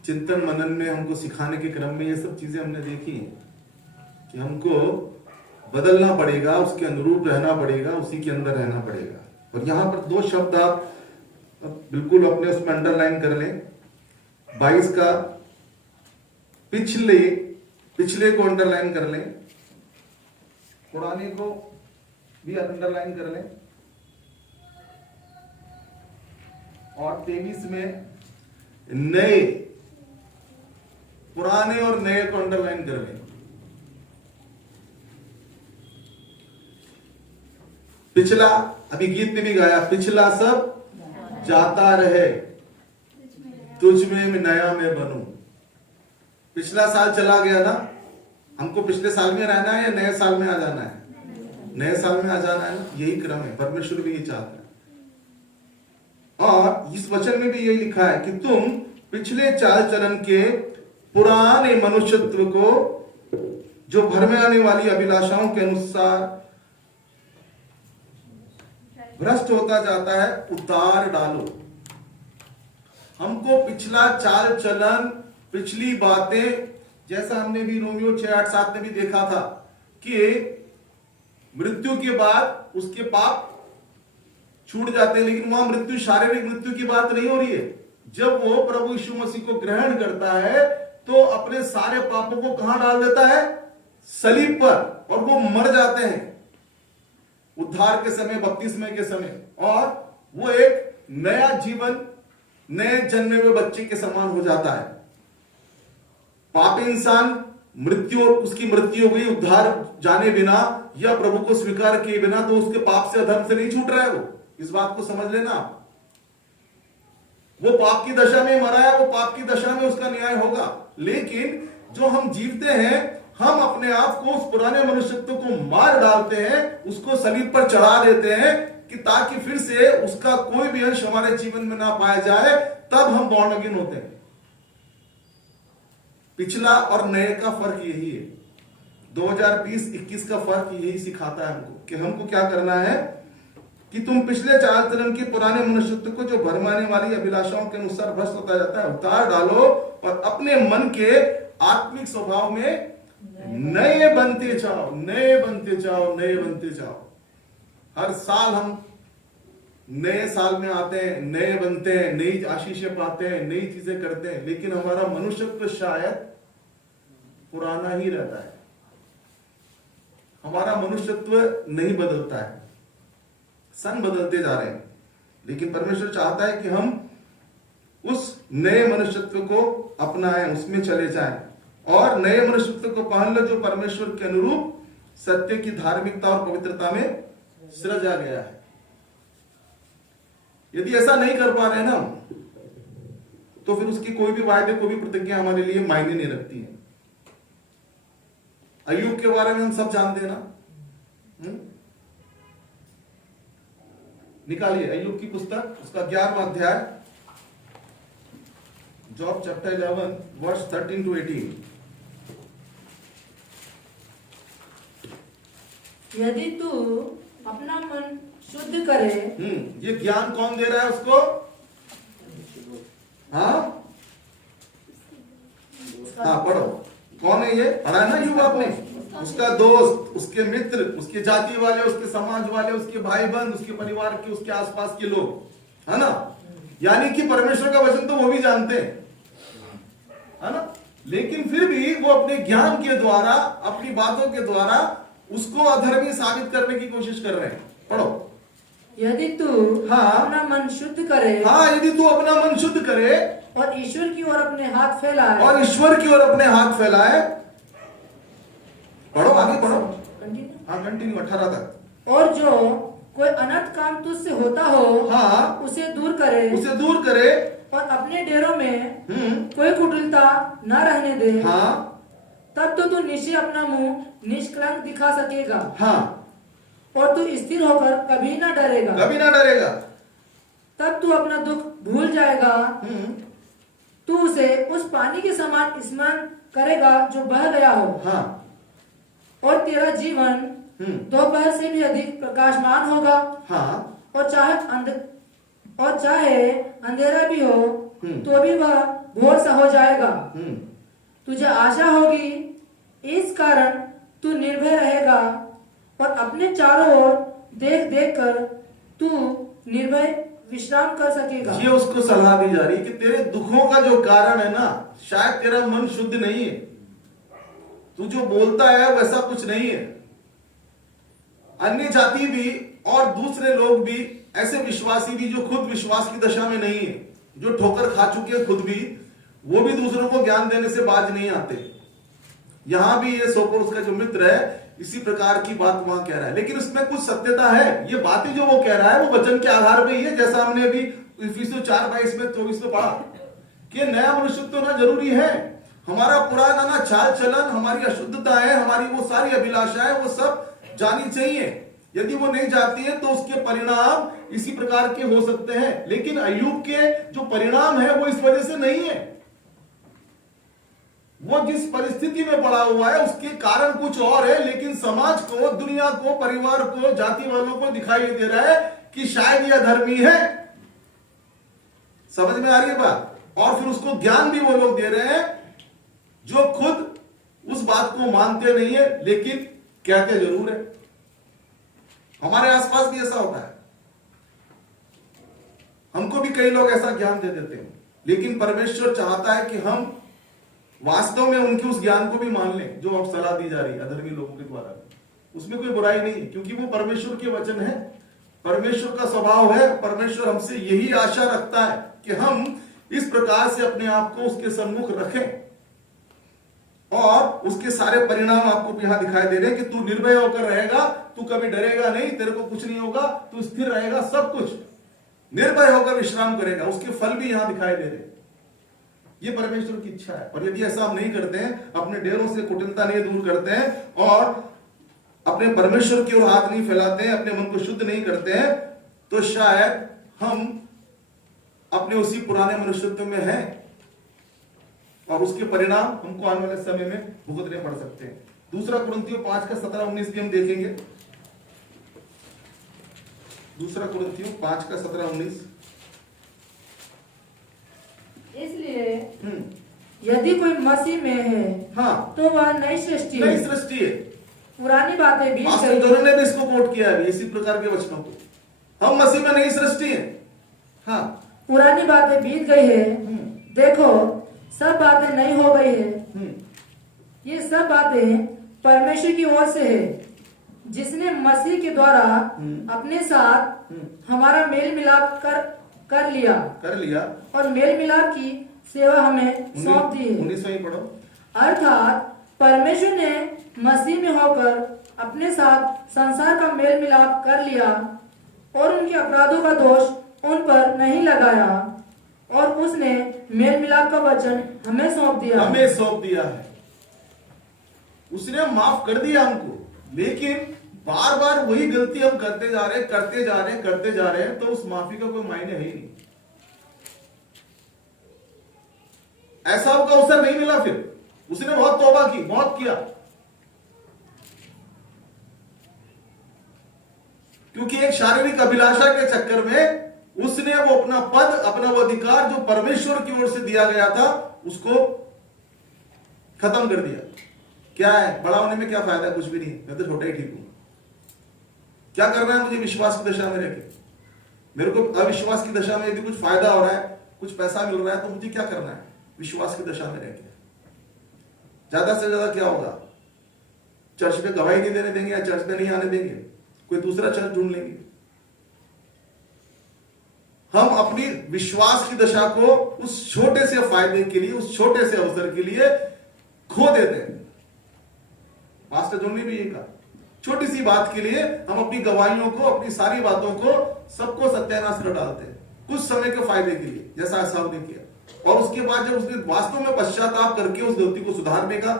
चिंतन मनन में हमको सिखाने के क्रम में ये सब चीजें हमने देखी कि हमको बदलना पड़ेगा, उसके अनुरूप रहना पड़ेगा, उसी के अंदर रहना पड़ेगा। और यहाँ पर 2 शब्द आप बिल्कुल अपने उसमें अंडरलाइन कर लें। 22 का पिछले को अंडरलाइन कर लें, पुराने को भी अंडरलाइन कर लें, और 23 में नए, पुराने और नए को अंडरलाइन कर लें। पिछला, अभी गीत में भी गाया, पिछला सब जाता रहे, तुझ में नया मैं बनूं। पिछला साल चला गया ना, हमको पिछले साल में रहना है या नए साल में आ जाना है? नए साल में आ जाना है ना, यही क्रम है। परमेश्वर भी ये चाहता है। और इस वचन में भी यही लिखा है कि तुम पिछले चाल चलन के पुराने मनुष्यत्व को जो भर में आने वाली अभिलाषाओं के अनुसार भ्रष्ट होता जाता है उतार डालो। हमको पिछला चाल चलन, पिछली बातें, जैसा हमने भी रोमियो 6:8-7 में भी देखा था कि मृत्यु के बाद उसके पाप छूट जाते हैं, लेकिन वहां मृत्यु शारीरिक मृत्यु की बात नहीं हो रही है। जब वो प्रभु यीशु मसीह को ग्रहण करता है तो अपने सारे पापों को कहां डाल देता है? सलीब पर, और वो मर जाते हैं उद्धार के समय, बपतिस्मे के समय, और वो एक नया जीवन, नए जन्मे हुए बच्चे के समान हो जाता है। पापी इंसान मृत्यु, और उसकी मृत्यु हो गई उद्धार जाने बिना या प्रभु को स्वीकार किए बिना, तो उसके पाप से, अधर्म से नहीं छूट रहा है वो। इस बात को समझ लेना। वो पाप की दशा में मरा है, वो पाप की दशा में उसका न्याय होगा। लेकिन जो हम जीवते हैं हम अपने आप को उस पुराने मनुष्यत्व को मार डालते हैं, उसको सलीब पर चढ़ा देते हैं कि ताकि फिर से उसका कोई भी अंश हमारे जीवन में ना पाया जाए, तब हम बॉर्न अगेन होते हैं। पिछला और नए का फर्क यही है। 2020-21 का फर्क यही सिखाता है हमको कि हमको क्या करना है कि तुम पिछले चाल चलन के पुराने मनुष्यत्व को जो भरमाने वाली अभिलाषाओं के अनुसार भ्रष्ट होता जाता है उतार डालो और अपने मन के आत्मिक स्वभाव में नए बनते जाओ, नए बनते जाओ, नए बनते जाओ। हर साल हम नए साल में आते हैं, नए बनते हैं, नई आशीषें पाते हैं, नई चीजें करते हैं, लेकिन हमारा मनुष्यत्व शायद पुराना ही रहता है। हमारा मनुष्यत्व नहीं बदलता है, सन बदलते जा रहे हैं। लेकिन परमेश्वर चाहता है कि हम उस नए मनुष्यत्व को अपनाएं, उसमें चले जाएं और नए मनुष्यत्व को पहन लो जो परमेश्वर के अनुरूप सत्य की धार्मिकता और पवित्रता में सृजा गया है। यदि ऐसा नहीं कर पा रहे हैं ना, तो फिर उसकी कोई भी वायदे, कोई भी प्रतिज्ञा हमारे लिए मायने नहीं रखती है। अय्यूब के बारे में हम सब जानते हैं ना। निकालिए अय्यूब की पुस्तक, उसका 11वां अध्याय, जॉब चैप्टर 11 वर्स 13 to 18। यदि तू अपना मन शुद्ध करे। ये ज्ञान कौन दे रहा है उसको? हाँ पढ़ो। कौन है ये? पढ़ा है ना अय्यूब आपने? उसका दोस्त, उसके मित्र, उसके जाति वाले, उसके समाज वाले, उसके भाई बंधु, उसके परिवार के, उसके आसपास के लोग, है ना। यानी कि परमेश्वर का वचन तो वो भी जानते हैं, है ना। लेकिन फिर भी वो अपने ज्ञान के द्वारा, अपनी बातों के द्वारा उसको अधर्मी साबित करने की कोशिश कर रहे हैं। पढ़ो। यदि तू अपना मन शुद्ध करे। यदि तू अपना मन शुद्ध करे और ईश्वर की ओर अपने हाथ फैलाए। और ईश्वर की ओर अपने हाथ फैलाए। पढ़ो, आगे पढ़ो। कंटिन्यू 18 तक। और जो कोई अनर्थ काम तुझसे होता हो, उसे दूर करे और अपने डेरों में कोई कुटिलता न रहने दे। तब तो तू निश्चय अपना मुंह निष्कलंक दिखा सकेगा। और तू स्थिर होकर कभी ना डरेगा। तब तू अपना दुख भूल जाएगा। तू उसे उस पानी के समान स्मरण करेगा जो बह गया हो। और तेरा जीवन दोपहर से भी अधिक प्रकाशमान होगा। और चाहे अंधेरा भी हो तो भी वह भोर सा हो जाएगा। तुझे आशा होगी, इस कारण तू निर्भय रहेगा और अपने चारों ओर देख देख कर तू निर्भय विश्राम कर सकेगा। ये उसको सलाह दी जा रही है कि तेरे दुखों का जो कारण है ना, शायद तेरा मन शुद्ध नहीं है, तू जो बोलता है वैसा कुछ नहीं है। अन्य जाति भी और दूसरे लोग भी, ऐसे विश्वासी भी जो खुद विश्वास की दशा में नहीं है, जो ठोकर खा चुके हैं खुद भी, वो भी दूसरों को ज्ञान देने से बाज नहीं आते। यहां भी ये सोपोर उसका जो मित्र है इसी प्रकार की बात वहां कह रहा है, लेकिन उसमें कुछ सत्यता है। ये बातें जो वो कह रहा है वो वचन के आधार पे ही है, जैसा हमने अभी इफिसियों 4:22 में 24 में पढ़ा कि नया मनुष्यत्व होना जरूरी है। हमारा पुराना ना चाल चलन, हमारी अशुद्धता है, हमारी वो सारी अभिलाषाएं, वो सब जानी चाहिए। यदि वो नहीं जाती है तो उसके परिणाम इसी प्रकार के हो सकते हैं। लेकिन अय्यूब के जो परिणाम है वो इस वजह से नहीं है। वो जिस परिस्थिति में पड़ा हुआ है उसके कारण कुछ और है, लेकिन समाज को, दुनिया को, परिवार को, जाति वालों को दिखाई दे रहा है कि शायद यह धर्मी है। समझ में आ रही है बात? और फिर उसको ज्ञान भी वो लोग दे रहे हैं जो खुद उस बात को मानते नहीं है, लेकिन कहते जरूर है। हमारे आसपास भी ऐसा होता है, हमको भी कई लोग ऐसा ज्ञान दे देते हैं, लेकिन परमेश्वर चाहता है कि हम वास्तव में उनके उस ज्ञान को भी मान लें जो अब सलाह दी जा रही है अधर्मी लोगों के द्वारा। उसमें कोई बुराई नहीं है, क्योंकि वो परमेश्वर के वचन है, परमेश्वर का स्वभाव है। परमेश्वर हमसे यही आशा रखता है कि हम इस प्रकार से अपने आप को उसके सम्मुख रखें, और उसके सारे परिणाम आपको यहां दिखाई दे रहे हैं कि तू निर्भय होकर रहेगा, तू कभी डरेगा नहीं, तेरे को कुछ नहीं होगा, तू स्थिर रहेगा, सब कुछ निर्भय होकर विश्राम करेगा। उसके फल भी यहां दिखाई दे रहे हैं। ये परमेश्वर की इच्छा है। और यदि ऐसा हम नहीं करते हैं, अपने डेरों से कुटिलता नहीं दूर करते हैं और अपने परमेश्वर की ओर हाथ नहीं फैलाते हैं, अपने मन को शुद्ध नहीं करते हैं, तो शायद हम अपने उसी पुराने मनुष्यत्व में हैं और उसके परिणाम हमको आने वाले समय में भुगतने पड़ सकते हैं। दूसरा कुरिन्थियों 5 का 17-19 भी हम देखेंगे। दूसरा कुरिन्थियों 5 का 17-19। इसलिए यदि कोई मसीह में है, हाँ, तो वह नई सृष्टि नई है, सृष्टि है। पुरानी बातें बीत पास्टर गई। जोरे ने भी इसको कोट किया है इसी प्रकार के वचनों को। हम मसीह में नई सृष्टि है। हाँ, पुरानी बातें बीत गई है, देखो सब बातें नई हो गई है। ये सब बातें परमेश्वर की ओर से है, जिसने मसीह के द्वारा अपने साथ हमारा मेल मिलाप कर लिया कर और मेल मिलाप की सेवा हमें सौंप दी है। 19 में पढ़ो। अर्थात परमेश्वर ने मसीह में होकर अपने साथ संसार का मेल मिलाप कर लिया और उनके अपराधों का दोष उन पर नहीं लगाया और उसने मेल मिलाप का वचन हमें सौंप दिया है। उसने माफ कर दिया हमको, लेकिन बार बार वही गलती हम करते जा रहे हैं, तो उस माफी का कोई मायने है ही नहीं। ऐसा हमको अवसर नहीं मिला। फिर उसने बहुत तौबा की, बहुत किया, क्योंकि एक शारीरिक अभिलाषा के चक्कर में उसने वो अपना पद, अपना वो अधिकार जो परमेश्वर की ओर से दिया गया था, उसको खत्म कर दिया। क्या है बड़ा होने में, क्या फायदा? कुछ भी नहीं, मैं तो छोटा ही ठीक हूं। क्या करना है मुझे? विश्वास की दशा में रहकर। मेरे को अविश्वास की दशा में यदि कुछ फायदा हो रहा है, कुछ पैसा मिल रहा है, तो मुझे क्या करना है? विश्वास की दशा में रहकर ज्यादा से ज्यादा क्या होगा? चर्च में गवाही नहीं देने देंगे या चर्च में नहीं आने देंगे, कोई दूसरा चर्च ढूंढ लेंगे। हम अपनी विश्वास की दशा को उस छोटे से फायदे के लिए, उस छोटे से अवसर के लिए खो देते हैं। पास्टर जोन ने भी ये कहा, छोटी सी बात के लिए हम अपनी गवाहियों को, अपनी सारी बातों को, सबको सत्यानाश कर डालते हैं कुछ समय के फायदे के लिए, जैसा ऐसा ने किया। और उसके बाद जब उसने वास्तव में पश्चाताप करके उस गलती को सुधारने का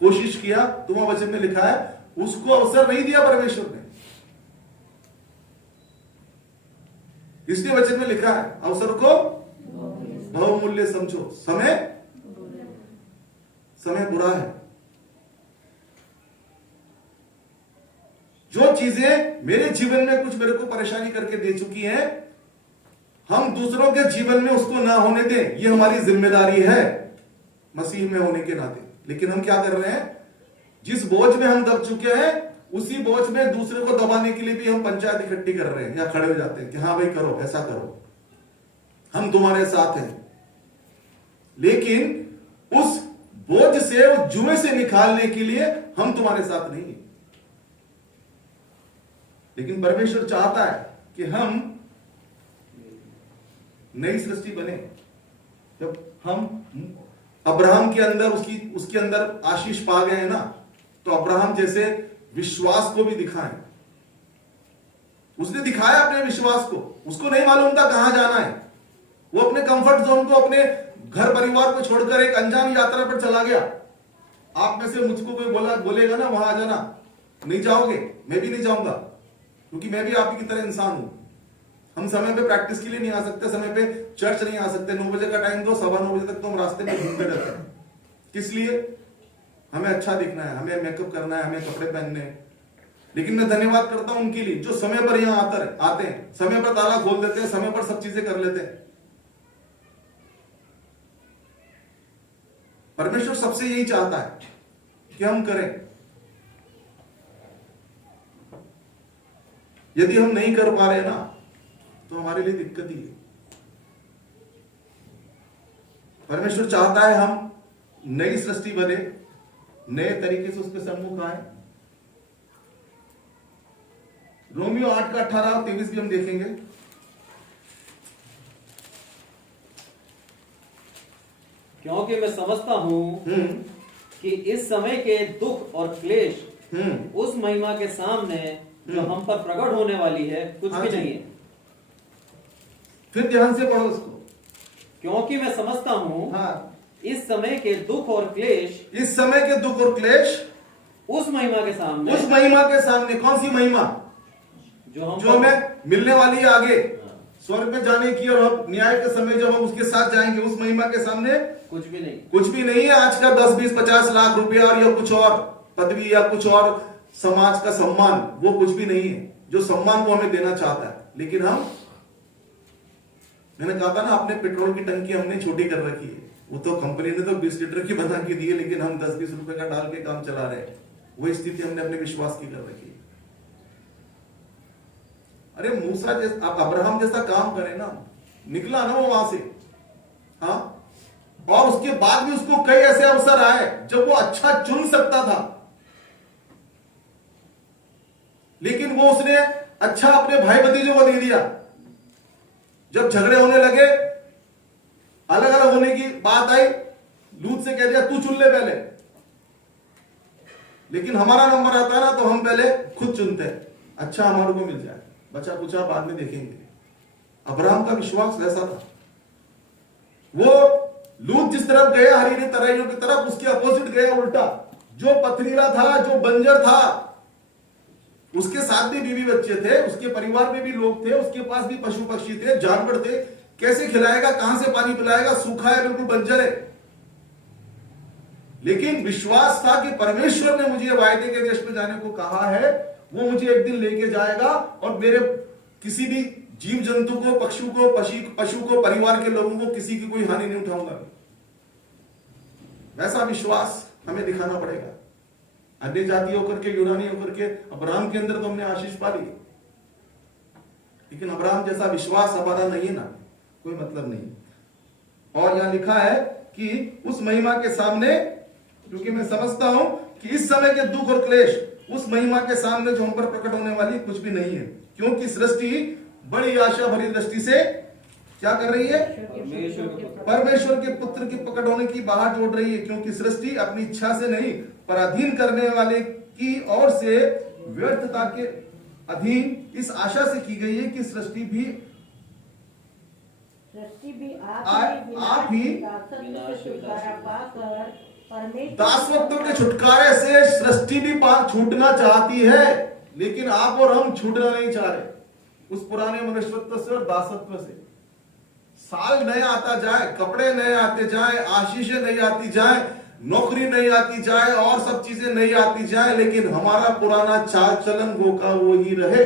कोशिश किया, तो वहां वचन में लिखा है उसको अवसर नहीं दिया परमेश्वर ने। इसलिए वचन में लिखा है अवसर को बहुमूल्य समझो, समय बुरा है। जो चीजें मेरे जीवन में कुछ मेरे को परेशानी करके दे चुकी हैं, हम दूसरों के जीवन में उसको ना होने दें, ये हमारी जिम्मेदारी है मसीह में होने के नाते। लेकिन हम क्या कर रहे हैं? जिस बोझ में हम दब चुके हैं, उसी बोझ में दूसरे को दबाने के लिए भी हम पंचायत इकट्ठी कर रहे हैं या खड़े हो जाते हैं कि हाँ भाई करो, ऐसा करो, हम तुम्हारे साथ हैं। लेकिन उस बोझ से, उस जुए से निकालने के लिए हम तुम्हारे साथ नहीं हैं। लेकिन परमेश्वर चाहता है कि हम नई सृष्टि बने। जब हम अब्राहम के अंदर उसके अंदर आशीष पा गए हैं ना, तो अब्राहम जैसे विश्वास को भी दिखाएं। उसने दिखाया अपने विश्वास को, उसको नहीं मालूम था कहां जाना है। वो अपने कंफर्ट जोन को, अपने घर परिवार को छोड़कर एक अनजान यात्रा पर चला गया। आप में से मुझको कोई बोलेगा ना वहां आ जाना, नहीं जाओगे, मैं भी नहीं जाऊंगा, क्योंकि मैं भी आप ही की तरह इंसान हूं। हम समय पे प्रैक्टिस के लिए नहीं आ सकते, समय पे चर्च नहीं आ सकते। 9 बजे का टाइम दो, 9:15 बजे तक तो हम रास्ते में घूमते रहते हैं। किस लिए? हमें अच्छा दिखना है, हमें मेकअप करना है, हमें कपड़े पहनने हैं। लेकिन मैं धन्यवाद करता हूं उनके लिए जो समय पर यहां आते हैं, समय पर ताला खोल देते हैं, समय पर सब चीजें कर लेते हैं। परमेश्वर सबसे यही चाहता है कि हम करें। यदि हम नहीं कर पा रहे ना, तो हमारे लिए दिक्कत ही है। परमेश्वर चाहता है हम नई सृष्टि बने, नए तरीके से उसके सम्मुख आए। रोमियो 8 का 18 और 23 भी हम देखेंगे। क्योंकि मैं समझता हूं कि इस समय के दुख और क्लेश उस महिमा के सामने जो हम पर प्रकट होने वाली है कुछ भी नहीं है। फिर ध्यान से पढ़ो उसको। क्योंकि मैं समझता हूँ हाँ, इस समय के दुख और क्लेश इस समय के दुख और क्लेश उस महिमा के सामने उस महिमा के सामने। कौन सी महिमा? जो हमें मिलने वाली है आगे स्वर्ग में जाने की, और अब न्याय के समय जब हम उसके साथ जाएंगे, उस महिमा के सामने कुछ भी नहीं। कुछ भी नहीं है। आज का 10, 20, 50 लाख रुपया और या कुछ और पदवी या कुछ और समाज का सम्मान, वो कुछ भी नहीं है जो सम्मान को हमें देना चाहता है। लेकिन मैंने कहा था ना, अपने पेट्रोल की टंकी हमने छोटी कर रखी है। वो तो कंपनी ने तो 20 लीटर की बना के दी है, लेकिन हम 10-20 रुपए का डाल के काम चला रहे हैं। वो स्थिति हमने अपने विश्वास की कर रखी है। अरे मूसा जैसा, आप अब्राहम जैसा काम करें ना, निकला ना वो वहां से, हाँ, और उसके बाद भी उसको कई ऐसे अवसर आए जब वो अच्छा चुन सकता था, लेकिन वो उसने अच्छा अपने भाई भतीजों को दे दिया। जब झगड़े होने लगे, अलग अलग होने की बात आई, लूत से कह दिया तू चुन ले पहले। लेकिन हमारा नंबर आता है ना, तो हम पहले खुद चुनते हैं, अच्छा हमारे को मिल जाए, बचा कुचा बाद में देखेंगे। अब्राहम का विश्वास ऐसा था। वो लूत जिस तरफ गया हरीनी तराइयों की तरफ, उसके अपोजिट गया उल्टा। जो पथरीला था, जो बंजर था, उसके साथ भी बीवी बच्चे थे, उसके परिवार में भी लोग थे, उसके पास भी पशु पक्षी थे, जानवर थे। कैसे खिलाएगा, कहां से पानी पिलाएगा, सूखा है, बिल्कुल बंजर है। लेकिन विश्वास था कि परमेश्वर ने मुझे वायदे के देश में जाने को कहा है, वो मुझे एक दिन लेके जाएगा और मेरे किसी भी जीव जंतु को, पशु को, पशु को, परिवार के लोगों को, किसी की कोई हानि नहीं उठाऊंगा। वैसा विश्वास हमें दिखाना पड़ेगा। अन्य जाति होकर के, यूनानी होकर के, अब्राहम के अंदर तो हमने आशीष पा ली, लेकिन अब्राहम जैसा विश्वास हमारा नहीं है ना, कोई मतलब नहीं। और यहां लिखा है कि उस महिमा के सामने, क्योंकि मैं समझता हूं कि इस समय के दुख और क्लेश उस महिमा के सामने जो हम पर प्रकट होने वाली कुछ भी नहीं है। क्योंकि सृष्टि बड़ी आशा भरी दृष्टि से क्या कर रही है? परमेश्वर के पुत्र की प्रकट होने की बाहर जोड़ रही है। क्योंकि सृष्टि अपनी इच्छा से नहीं, पराधीन करने वाले की ओर से व्यर्थता के अधीन इस आशा से की गई है कि सृष्टि भी आप ही दासत्व के छुटकारे से सृष्टि भी छूटना चाहती है, लेकिन आप और हम छूटना नहीं चाह रहे उस पुराने मनुष्यत्व से और दासत्व से। साल नया आता जाए, कपड़े नए आते जाए, आशीषें नई आती जाए, नौकरी नहीं आती जाए, और सब चीजें नहीं आती जाए, लेकिन हमारा पुराना चाल चलन वो का वो ही रहे।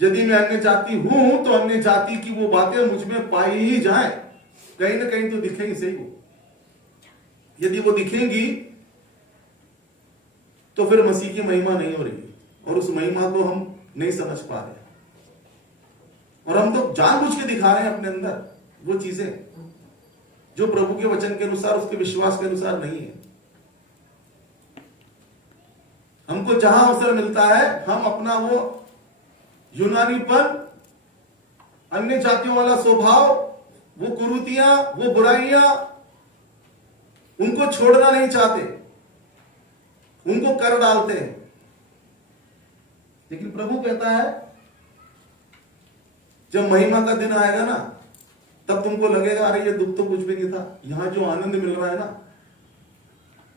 यदि मैं अन्य जाति हूं तो अन्य जाति की वो बातें मुझ में पाई ही जाए, कहीं ना कहीं तो दिखेंगी सही वो। यदि वो दिखेंगी तो फिर मसीह की महिमा नहीं हो रही, और उस महिमा को हम नहीं समझ पा रहे, और हम तो जानबूझ के दिखा रहे हैं अपने अंदर वो चीजें जो प्रभु के वचन के अनुसार, उसके विश्वास के अनुसार नहीं है। हमको जहां अवसर मिलता है, हम अपना वो यूनानीपन, अन्य जातियों वाला स्वभाव, वो कुरीतियां, वो बुराइयां, उनको छोड़ना नहीं चाहते, उनको कर डालते हैं। लेकिन प्रभु कहता है जब महिमा का दिन आएगा ना, तब तुमको लगेगा अरे ये दुख तो कुछ भी नहीं था। यहां जो आनंद मिल रहा है ना,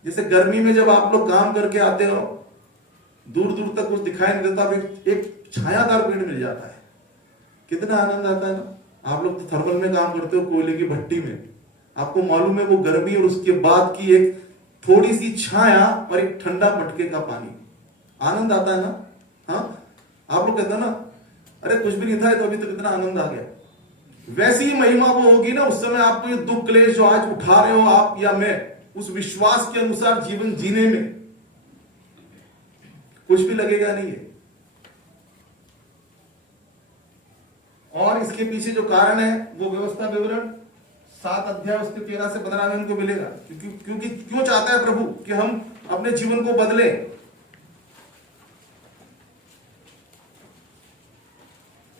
जैसे गर्मी में जब आप लोग काम करके आते हो, दूर दूर तक कुछ दिखाई नहीं देता, एक छायादार पेड़ मिल जाता है, कितना आनंद आता है ना। आप लोग तो थर्मल में काम करते हो, कोयले की भट्टी में, आपको मालूम है वो गर्मी और उसके बाद की एक थोड़ी सी छाया और एक ठंडा मटके का पानी, आनंद आता है ना। हाँ, आप लोग कहते हैं ना अरे कुछ भी नहीं था तो अभी तो कितना आनंद आ गया। वैसी ही महिमा वो होगी ना, उस समय आपको ये दुख क्लेश जो आज उठा रहे हो आप या मैं, उस विश्वास के अनुसार जीवन जीने में कुछ भी लगेगा नहीं है। और इसके पीछे जो कारण है वो व्यवस्था विवरण 7 अध्याय उसके 13 से 15 में हमको मिलेगा। क्योंकि क्यों चाहता है प्रभु कि हम अपने जीवन को बदले।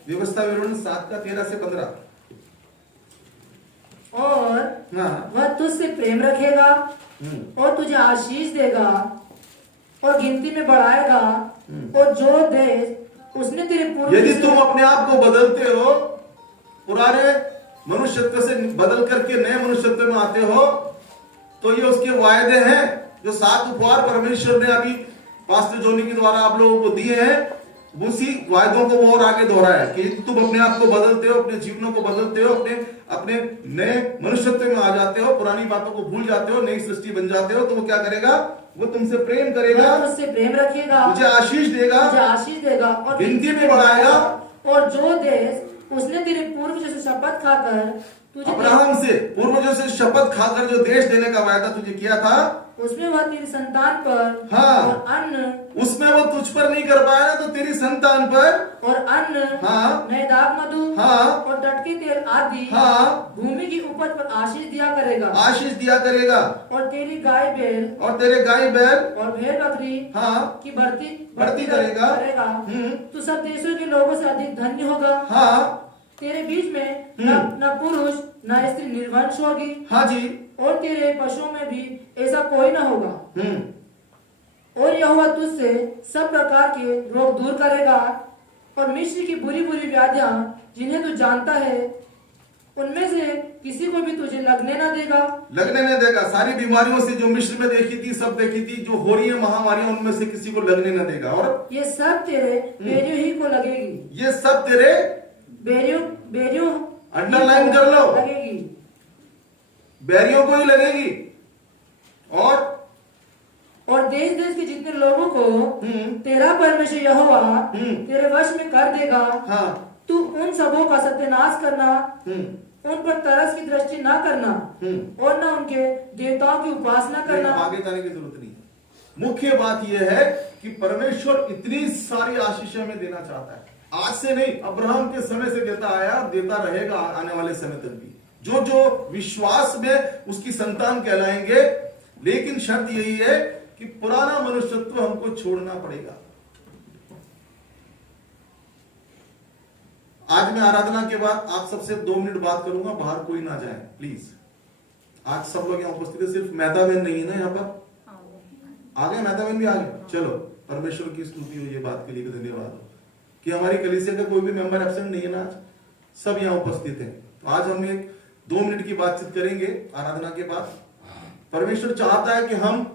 व्यवस्था विवरण 7 का 13 से 15। और वह तुझसे प्रेम रखेगा और तुझे आशीष देगा और गिनती में बढ़ाएगा, और जो देश उसने तेरे पूर्व यदि तुम अपने आप को बदलते हो, पुराने मनुष्यत्व से बदल करके नए मनुष्यत्व में आते हो, तो ये उसके वायदे हैं जो 7 उपहार परमेश्वर ने अभी पास्टर जोनी के द्वारा आप लोगों को दिए हैं। उसी वायदों को वो और आगे दोहराया कि तुम अपने आप को बदलते हो, अपने जीवनों को बदलते हो, अपने नए मनुष्यत्व में आ जाते हो, पुरानी बातों को भूल जाते हो, नई सृष्टि बन जाते हो, तो वो क्या करेगा? वो तुमसे प्रेम करेगा, तुझसे प्रेम रखेगा, तुझे आशीष देगा, तुझे आशीष देगा और गिनती में बढ़ाएगा। और जो देश उसने तेरे पूर्वजों से शपथ खाकर तुझे अब्राहम से पूर्वजों से शपथ खाकर जो देश देने का वायदा तुझे किया था, उसमें वह तेरी संतान पर हाँ, और अन्न, उसमें वो तुझ पर नहीं कर पाया तो तेरी संतान पर और अन्न, हाँ, नए दाख मधु, हाँ, और टटके तेल आदि, हाँ, भूमि की उपज पर आशीष दिया करेगा, आशीष दिया करेगा। और तेरी गाय बैल और तेरे गाय बैल और भेड़ बकरी हाँ, की बढ़ती करेगा। तू सब देशों के लोगों से अधिक धन्य होगा। हाँ, तेरे बीच में न पुरुष न स्त्री निर्वंश होगी, हाँ जी, और तेरे पशुओं में भी ऐसा कोई न होगा। और यहोवा तुझसे सब प्रकार के रोग दूर करेगा, और मिस्र की बुरी बुरी व्याधियां जिन्हें तू जानता है उनमें से किसी को भी तुझे लगने न देगा। लगने नहीं देगा। सारी बीमारियों से जो मिस्र में देखी थी, सब देखी थी, जो हो रही है महामारियां, उनमें से किसी को लगने न देगा। और ये सब तेरे बेरियों ही को लगेगी। ये सब तेरे बेरियों अंडरलाइन कर लो, लगेगी, बैरियों को ही लगेगी। और देश देश के जितने लोगों को तेरा परमेश्वर यहोवा तेरे वश में कर देगा। हाँ, तू उन सबों का सत्यानाश करना, उन पर तरस की दृष्टि ना करना, और ना उनके देवताओं की उपासना करना। आगे जाने की जरूरत नहीं है। मुख्य बात यह है कि परमेश्वर इतनी सारी आशीषें में देना चाहता है। आज से नहीं, अब्राहम के समय से देता आया, देता रहेगा आने वाले समय तक भी। जो जो विश्वास में उसकी संतान कहलाएंगे, लेकिन शर्त यही है कि पुराना मनुष्यत्व हमको छोड़ना पड़ेगा। आज मैं आराधना के बाद आप सबसे 2 मिनट बात करूंगा, बाहर कोई ना जाए प्लीज। आज सब लोग यहाँ उपस्थित है, सिर्फ मेहता बहन नहीं है ना यहाँ पर। आ गए, मेहता बहन भी आ गए। चलो, परमेश्वर की स्तुति हो ये बात के लिए भी धन्यवाद हो कि हमारी कलीसिया का कोई भी मेंबर एब्सेंट नहीं है ना, आज सब यहाँ उपस्थित हैं। तो आज हम एक 2 मिनट की बातचीत करेंगे आराधना के बाद। परमेश्वर चाहता है कि हम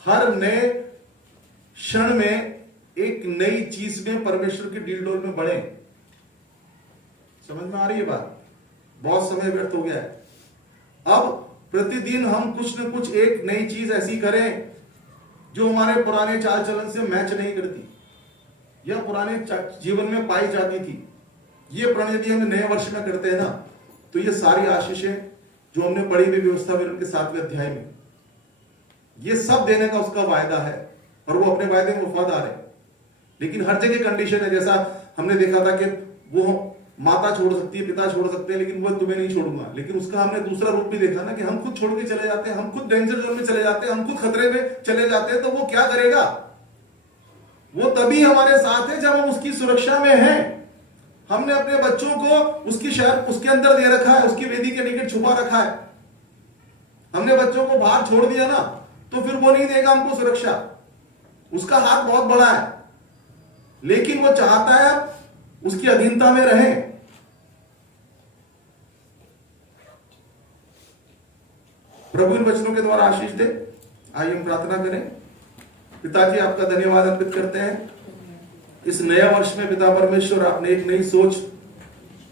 हर नए क्षण में एक नई चीज में परमेश्वर के डील डोल में बढ़े। समझ में आ रही है बात? बहुत समय व्यर्थ हो गया है। अब प्रतिदिन हम कुछ न कुछ एक नई चीज ऐसी करें जो हमारे पुराने चाल चलन से मैच नहीं करती या पुराने जीवन में पाई जाती थी। ये प्रण यदि हम नए वर्ष में करते हैं ना, तो ये सारी आशीषें जो हमने पढ़ी हुई व्यवस्था में उनके 7वें अध्याय में, ये सब देने का उसका वायदा है और वो अपने वायदे में वफादार है। लेकिन हर जगह कंडीशन है। जैसा हमने देखा था कि वो माता छोड़ सकती है, पिता छोड़ सकते हैं, लेकिन वो तुम्हें नहीं छोड़ूंगा। लेकिन उसका हमने दूसरा रूप भी देखा ना कि हम खुद छोड़ के चले जाते हैं, हम खुद डेंजर जोन में चले जाते हैं, हम खुद खतरे में चले जाते हैं। तो वो क्या करेगा? वो तभी हमारे साथ है जब हम उसकी सुरक्षा में हैं। हमने अपने बच्चों को उसकी शहर उसके अंदर दे रखा है, उसकी वेदी के निकट छुपा रखा है। हमने बच्चों को बाहर छोड़ दिया ना, तो फिर वो नहीं देगा हमको सुरक्षा। उसका हाथ बहुत बड़ा है, लेकिन वो चाहता है उसकी अधीनता में रहें। प्रभु इन वचनों के द्वारा आशीष दे। आइए हम प्रार्थना करें। पिताजी, आपका धन्यवाद अर्पित करते हैं इस नए वर्ष में। पिता परमेश्वर, आपने एक नई सोच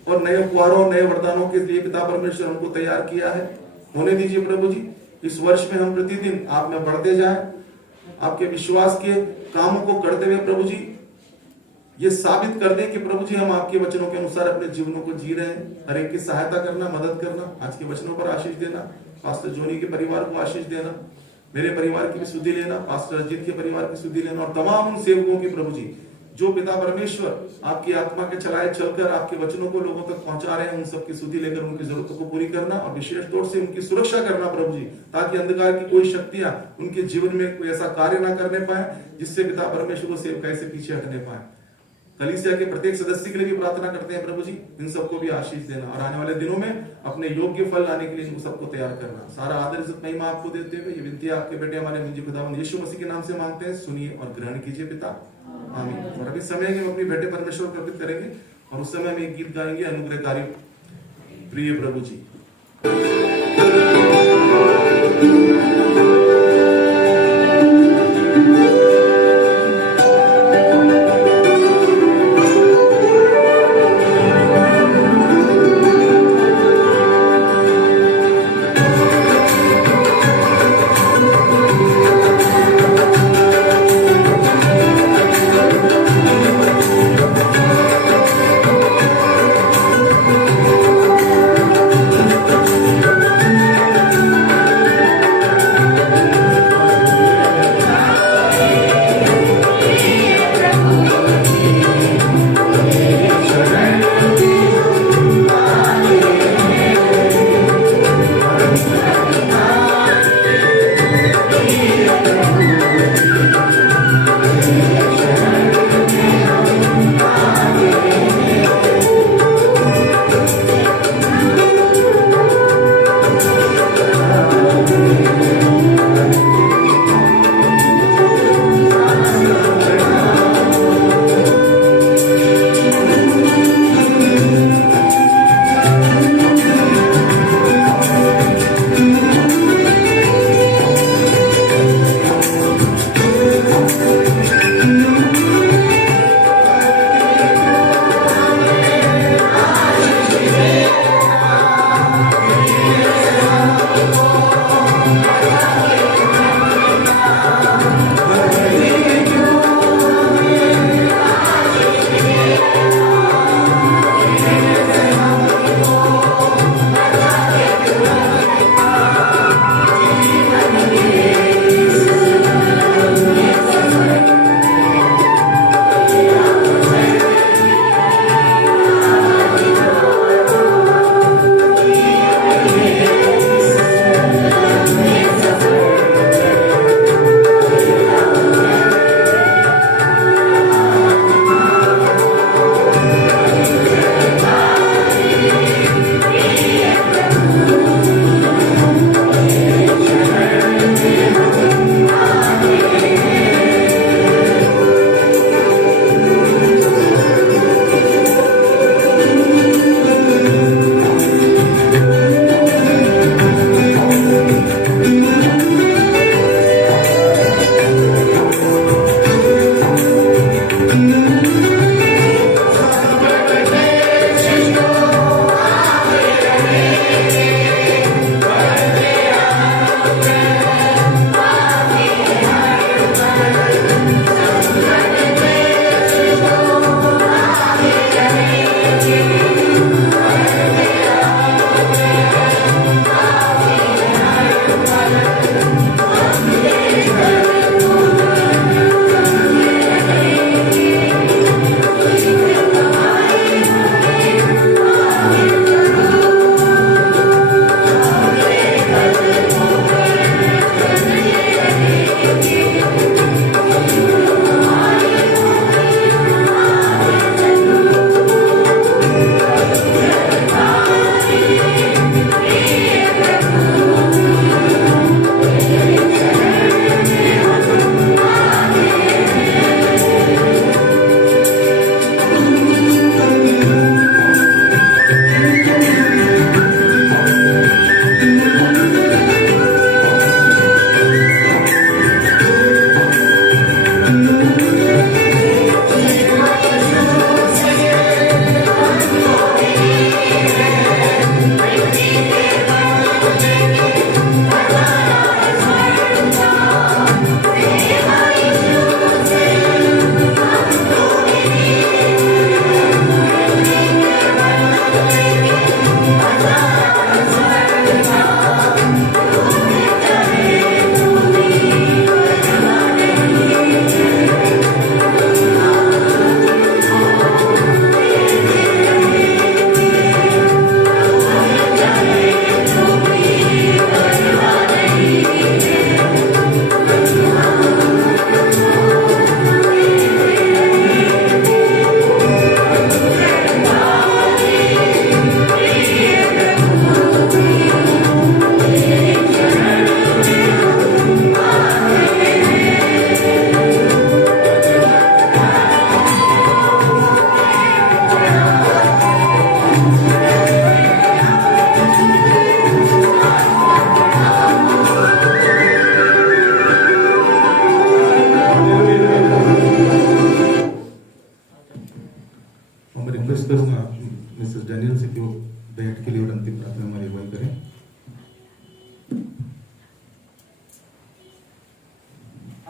और नए उपहारों, नए वरदानों के लिए पिता परमेश्वर हमको तैयार किया है। होने दीजिए प्रभु जी, इस वर्ष में हम प्रतिदिन आप में बढ़ते जाएं, आपके विश्वास के कामों को करते हुए प्रभु जी ये साबित कर दें कि प्रभु जी हम आपके वचनों के अनुसार अपने जीवनों को जी रहे हैं। हर एक की सहायता करना, मदद करना, आज के वचनों पर आशीष देना, पास्टर जोनी के परिवार को आशीष देना, मेरे परिवार की भी सुधि लेना, पास्टर अजीत के परिवार की सुधि लेना, और तमाम उन सेवकों की प्रभु जी जो पिता परमेश्वर आपकी आत्मा के चलाए चलकर आपके वचनों को लोगों तक पहुंचा रहे हैं, उन सबकी सुधि लेकर उनकी जरूरतों को पूरी करना और विशेष तौर से उनकी सुरक्षा करना प्रभु जी, ताकि अंधकार की कोई शक्तियां उनके जीवन में कोई ऐसा कार्य ना करने पाए जिससे पिता परमेश्वर को सेवकाई से पीछे हटने पाए। कलीसिया के प्रत्येक सदस्य के लिए भी प्रार्थना करते हैं प्रभु जी, इन सबको भी आशीष देना और आने वाले दिनों में अपने योग्य फल लाने के लिए इनको सबको तैयार करना। सारा आदर इज्जत महिमा आपको देते हुए ये विनती आपके बेटे हमारे मुंजी खुदावंद यीशु मसीह के नाम से मांगते हैं, सुनिए और ग्रहण कीजिए पिता। आमीन। और अभी समय है कि हम अपनी बेटे परमेश्वर को अर्पित करेंगे और उस समय हम एक गीत गाएंगे, अनुग्रहकारी प्रिय प्रभु जी।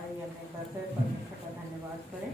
आइए अपने घर से परमेश्वर का धन्यवाद करें।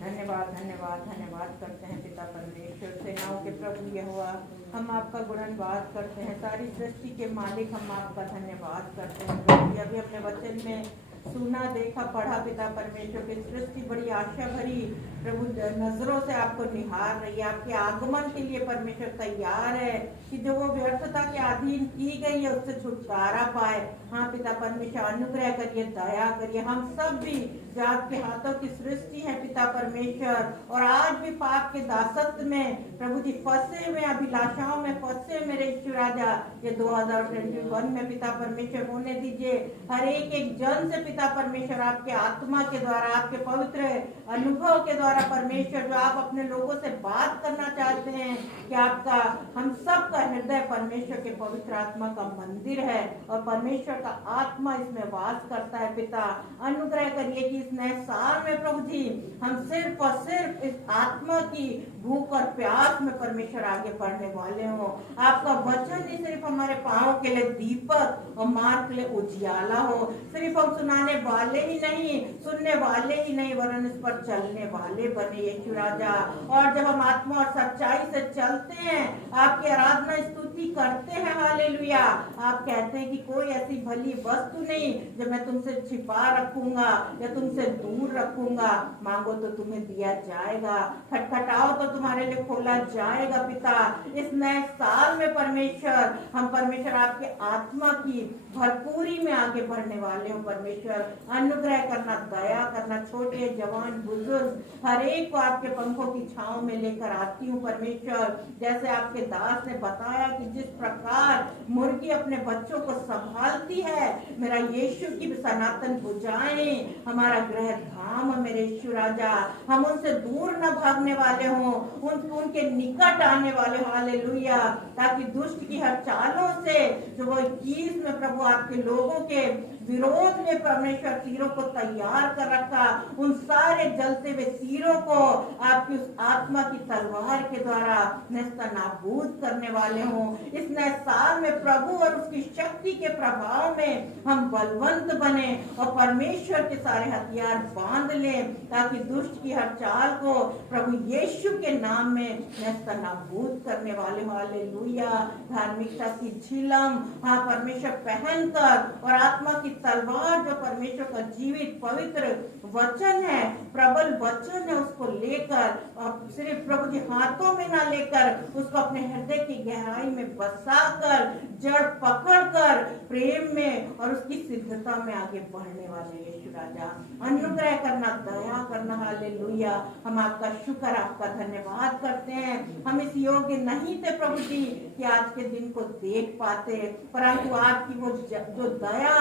धन्यवाद धन्यवाद धन्यवाद करते हैं पिता परमेश्वर, सेनाओं के प्रभु यहोवा, हम आपका गुणनवाद करते हैं। सारी सृष्टि के मालिक, हम आपका धन्यवाद करते हैं प्रभु जी। अभी अपने वचन में सुना, देखा, पढ़ा पिता परमेश्वर की सृष्टि बड़ी आशा भरी प्रभु नजरों से आपको निहार रही है। आपके आगमन के लिए परमेश्वर तैयार है कि जो वो व्यर्थता के अधीन की गई है उससे छुटकारा पाए। हाँ पिता परमेश्वर, अनुग्रह करिए, दया करिए। हम सब भी जो आपके हाथों की सृष्टि है पिता परमेश्वर, और आज भी पाप के दासत्व में प्रभु जी फंसे हुए, अभिलाषाओं में फंसे मेरे ईश्वर राजा, ये 2021 में पिता परमेश्वर होने दीजिए। हर एक जन से पिता परमेश्वर आपके आत्मा के द्वारा, आपके पवित्र अनुभव के द्वारा परमेश्वर, जो आप अपने लोगों से बात करना चाहते हैं कि आपका, हम सब का हृदय परमेश्वर के पवित्र आत्मा का मंदिर है और परमेश्वर का आत्मा इसमें वास करता है। पिता अनुग्रह करिए कि इस नए साल में प्रभु जी हम सिर्फ और सिर्फ इस आत्मा की भूख और प्यास में परमेश्वर आगे बढ़ने वाले हों। आपका वचन ही सिर्फ हमारे पांव के लिए दीपक और मार्ग के लिए उजियाला हो। सिर्फ हम सुनाने वाले ही नहीं, सुनने वाले ही नहीं, वरन इस पर चलने वाले बने यीशु राजा। और जब हम आत्मा और सच्चाई से चलते हैं, आपकी आराधना स्तुति करते हैं, हालेलुया, आप कहते हैं कि कोई ऐसी भली वस्तु नहीं जो मैं तुमसे छिपा रखूंगा या तुमसे दूर रखूंगा। मांगो तो तुम्हें दिया जाएगा, खटखटाओ तो तुम्हारे लिए खोला जाएगा। पिता इस नए साल में परमेश्वर, हम परमेश्वर आपके आत्मा की भरपूरी में आगे बढ़ने वाले हो। परमेश्वर अनुग्रह करना, दया करना, छोटे जवान बुजुर्ग हर एक को आपके पंखों की छांव में लेकर आती हूँ परमेश्वर। जैसे आपके दास ने बताया कि जिस प्रकार मुर्गी अपने बच्चों को संभालती है, मेरा यीशु की सनातन भुजाएं हमारा गृह धाम मेरे यीशु राजा, हम उनसे दूर न भागने वाले हों, उनके निकट आने वाले, हालेलुया, ताकि दुष्ट की हर चालों से जो वो 21 में प्रभु आपके लोगों के विरोध में परमेश्वर तीरों को तैयार कर रखा, उन सारे जलते हुए तीरों को आपकी उस आत्मा की तलवार के द्वारा नेस्तनाबूद करने वाले हों। इस नए साल में प्रभु और उसकी शक्ति के प्रभाव में हम बलवंत बने और परमेश्वर के सारे हथियार बांध लें, ताकि दुष्ट की हर चाल को प्रभु यीशु के नाम में नेस्तनाबूद करने वाले, हालेलुया। धार्मिकता की झिलम हाँ परमेश्वर पहनकर और आत्मा की तलवार जो परमेश्वर का जीवित पवित्र वचन है, प्रबल वचन है, उसको लेकर सिर्फ प्रभु जी हाथों में ना लेकर उसको अपने हृदय की गहराई में बसाकर, जड़ पकड़कर प्रेम में और उसकी सिद्धता में आगे बढ़ने वाले यीशु राजा, अनुग्रह करना, दया करना, हालेलुया। हम आपका शुक्र, आपका धन्यवाद करते हैं। हम इस योग्य नहीं थे प्रभु जी कि आज के दिन को देख पाते, परंतु आपकी वो जो दया,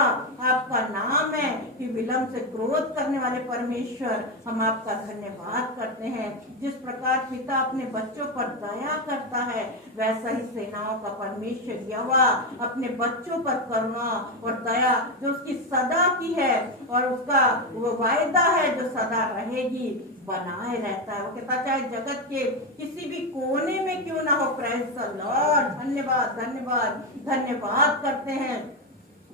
आपका नाम है कि विलंब से क्रोध करने वाले परमेश्वर, हम आपका धन्यवाद करते हैं। जिस प्रकार पिता अपने बच्चों पर दया करता है, वैसा ही सेनाओं का परमेश्वर यहोवा अपने बच्चों पर करुणा और दया जो उसकी सदा की है और उसका वो वायदा है जो सदा रहेगी, बनाए रहता है। वो कहता चाहे जगत के किसी भी कोने में क्यों ना हो, प्रेज द लॉर्ड, धन्यवाद धन्यवाद धन्यवाद करते हैं।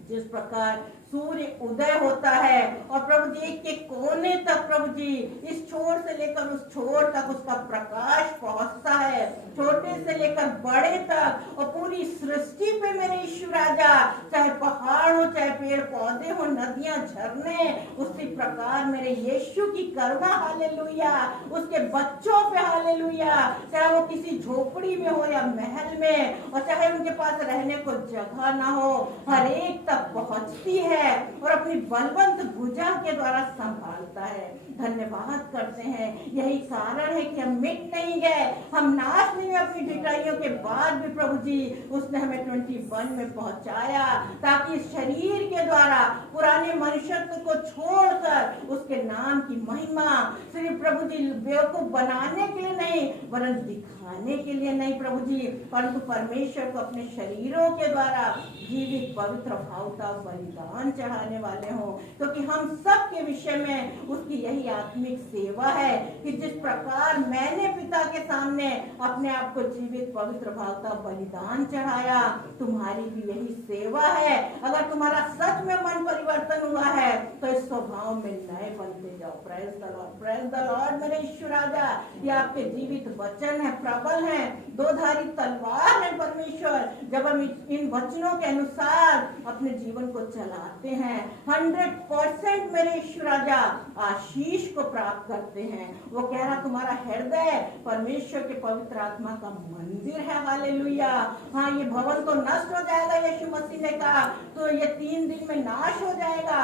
जिस प्रकार सूर्य उदय होता है और प्रभु जी के कोने तक, प्रभु जी इस छोर से लेकर उस छोर तक उसका प्रकाश पहुंचता है, छोटे से लेकर बड़े तक, और पूरी सृष्टि पे मेरे ईश्वर राजा, चाहे पहाड़ हो, चाहे पेड़ पौधे हो, नदियां, झरने, उसी प्रकार मेरे यीशु की करुणा, हालेलुया, उसके बच्चों पे, हालेलुया, चाहे वो किसी झोपड़ी में हो या महल में, और चाहे उनके पास रहने को जगह ना हो, हर एक तक पहुंचती है और अपनी बलवंत भुजा के द्वारा संभालता है। धन्यवाद करते हैं। यही कारण है कि हम मिट नहीं गए, हम नाश नहीं हुए। अपनी ढिठाइयों के बाद भी प्रभु जी उसने हमें 21 में पहुंचाया, ताकि इस शरीर के द्वारा पुराने मनुष्यत्व को छोड़कर उसके नाम की महिमा सिर्फ प्रभु जी बेवकूफ बनाने के लिए नहीं, वरन दिखाने के लिए नहीं प्रभु जी, परंतु परमेश्वर को अपने शरीरों के द्वारा जीवित पवित्र भावता बलिदान चढ़ाने वाले हों, क्योंकि हम सब के विषय में उसकी यही आत्मिक सेवा है कि जिस प्रकार मैंने पिता के सामने अपने आप को जीवित पवित्र भावता बलिदान चढ़ाया, तुम्हारी भी यही सेवा है। अगर तुम्हारा सच में मन परिवर्तन हुआ है तो इस स्वभाव में में नए बनते जाओ। Praise the Lord, praise the Lord मेरे ईश्वर राजा। ये आपके जीवित वचन है, प्रबल है, दो धारी तलवार है परमेश्वर। जब हम इन वचनों के अनुसार अपने जीवन को चलाते हैं 100% मेरे ईश्वर राजा आशीष को प्राप्त करते हैं। वो कह रहा तुम्हारा हृदय परमेश्वर के पवित्र आत्मा का मंदिर है। हालेलुया। हाँ, ये भवन तो नष्ट हो जाएगा, यीशु मसीह ने कहा, तो ये 3 दिन में नाश हो जाएगा,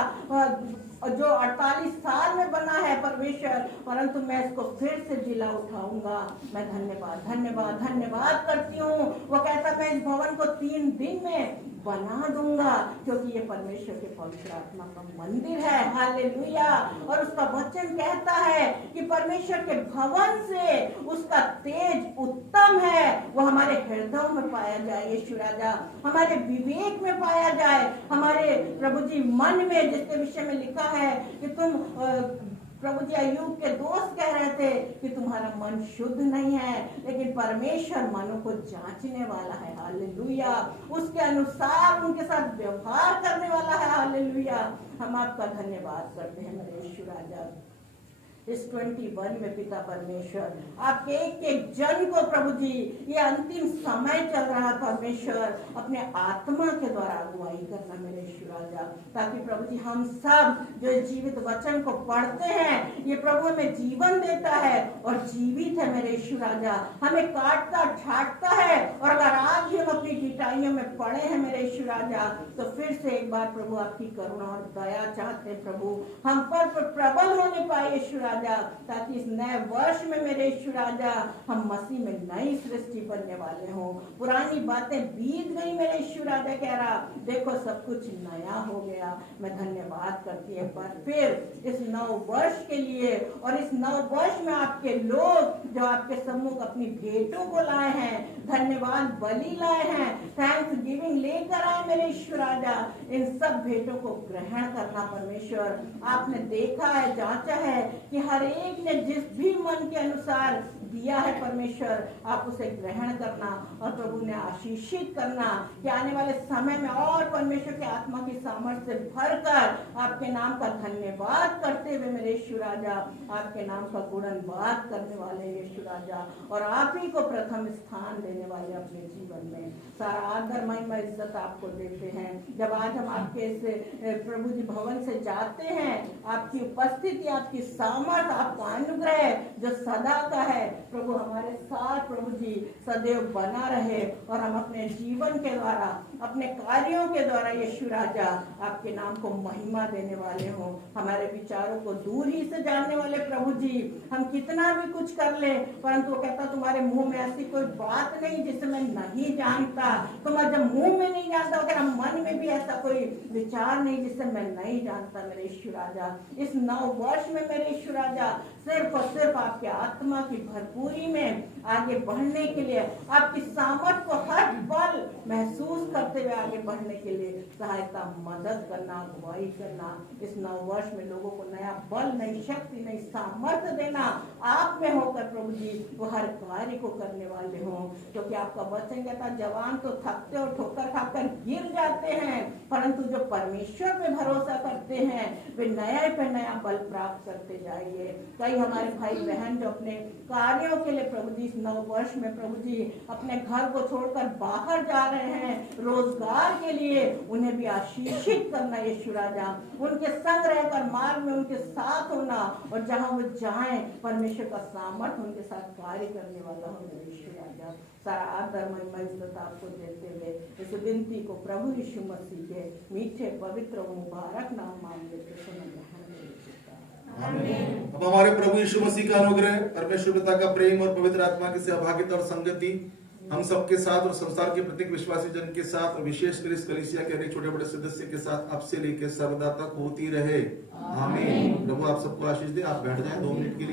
जो 48 साल में बना है परमेश्वर, परंतु मैं इसको फिर से जिला उठाऊंगा। मैं धन्यवाद धन्यवाद धन्यवाद करती हूँ। वो कहता मैं इस भवन को 3 दिन में बना दूंगा, क्योंकि ये परमेश्वर के पवित्र आत्मा का मंदिर है। हालेलुया। और उसका वचन कहता है कि परमेश्वर के भवन से उसका तेज उत्तम है, वो हमारे हृदयों में पाया जाए। यीशु राजा हमारे विवेक में पाया जाए, हमारे प्रभु जी मन में, जिसके विषय में लिखा है कि तुम प्रभु जी अय्यूब के दोस्त कह रहे थे कि तुम्हारा मन शुद्ध नहीं है, लेकिन परमेश्वर मनों को जांचने वाला है। हालेलुया। उसके अनुसार उनके साथ व्यवहार करने वाला है। हालेलुया। हम आपका धन्यवाद करते हैं मेरे यीशु राजा। इस 21 में पिता परमेश्वर आपके एक एक जन को प्रभु जी, ये अंतिम समय चल रहा परमेश्वर, अपने आत्मा के द्वारा अगुवाई करना मेरे ईश्वर राजा, ताकि प्रभु जी हम सब जो जीवित वचन को पढ़ते हैं, ये प्रभु हमें जीवन देता है और जीवित है मेरे ईश्वर राजा, हमें काटता छाटता है। और अगर आज भी हम अपनी गिटाइयों में पड़े हैं मेरे ईश्वर राजा, तो फिर से एक बार प्रभु आपकी करुणा और दया चाहते हैं प्रभु, हम पर प्रबल होने पाए ईश्वर, ताकि इस नए वर्ष में मेरे ईश्वर राजा हम मसीह में नई सृष्टि बनने वाले हों। पुरानी बातें बीत गई मेरे ईश्वर राजा कह रहा, देखो सब कुछ नया हो गया। मैं धन्यवाद करती है पर फिर इस नव वर्ष के लिए, और इस नव वर्ष में आपके लोग जो आपके सम्मुख अपनी भेंटों को लाए हैं, धन्यवाद बलि लाए हैं, थैंक्स गिविंग लेकर आए मेरे ईश्वर राजा, इन सब भेंटों को ग्रहण करना परमेश्वर। आपने देखा है, जांचा है कि हर एक ने जिस भी मन के अनुसार दिया है परमेश्वर, आप उसे ग्रहण करना और प्रभु ने आशीषित करना कि आने वाले समय में और परमेश्वर के आत्मा की सामर्थ्य से भरकर आपके नाम का धन्यवाद करते हुए मेरे यीशु राजा आपके नाम का गुणगान करने वाले यीशु राजा, और आप ही को प्रथम स्थान देने वाले अपने जीवन में। सारा आदर महिमा इज्जत आपको देते हैं। जब आज हम आपके इस प्रभु जी भवन से जाते हैं, आपकी उपस्थिति, आपकी सामर्थ, आपका अनुग्रह जो सदा का है प्रभु हमारे साथ प्रभु जी सदैव बना रहे, और हम अपने जीवन के द्वारा, अपने कार्यों के द्वारा यीशु राजा आपके नाम को महिमा देने वाले हों। हमारे विचारों को दूर ही से जानने वाले प्रभु जी, हम कितना भी कुछ कर ले, परंतु वो कहता तुम्हारे मुंह में ऐसी कोई बात नहीं जिसे मैं नहीं जानता। तुम जब मुंह में नहीं जानता, अगर हम मन में भी ऐसा कोई विचार नहीं जिसे मैं नहीं जानता मेरे यीशु राजा। इस नव वर्ष में मेरे यीशु राजा सिर्फ और सिर्फ आपके आत्मा की भरपूरी में आगे बढ़ने के लिए, आपकी सामर्थ को हर पल महसूस करते हुए आगे बढ़ने के लिए सहायता, मदद करना, अगुवाई करना। इस नव वर्ष में लोगों को नया बल, नई शक्ति, नई सामर्थ्य देना आप में होकर प्रभु जी वो हर कार्य को करने वाले हों, क्योंकि आपका वचन कहता जवान तो थकते और ठोकर खाकर गिर जाते हैं, परंतु जो परमेश्वर पे भरोसा करते हैं वे नया पे नया बल प्राप्त करते जाएंगे। कई हमारे भाई बहन जो अपने कार्यों के लिए प्रभु जी इस नव वर्ष में प्रभु जी अपने घर को छोड़कर बाहर जा रहे हैं रोजगार के लिए, उन्हें भी आशीषित करना यीशु राजा, उनके संग रहकर मार्ग में उनके साथ होना, और जहां वो जाएं परमेश्वर का सामर्थ उनके साथ कार्य करने वाला हो यीशु राजा। सारा आदर महिमा इज्जत आपको देते हुए इस विनती को प्रभु यीशु मसीह के मीठे पवित्र मुबारक नाम मांग लेते सुन अब हमारे प्रभु यीशु मसीह का अनुग्रह, परमेश्वर पिता का प्रेम और पवित्र आत्मा की सहभागिता और संगति हम सबके साथ और संसार के प्रत्येक विश्वासी जन के साथ और विशेषकर इस कलीसिया के अनेक छोटे बड़े सदस्य के साथ अब से लेकर सर्वदा तक होती रहे। आमीन। प्रभु आप सबको आशीष दे। आप बैठ जाएं 2 मिनट के लिए।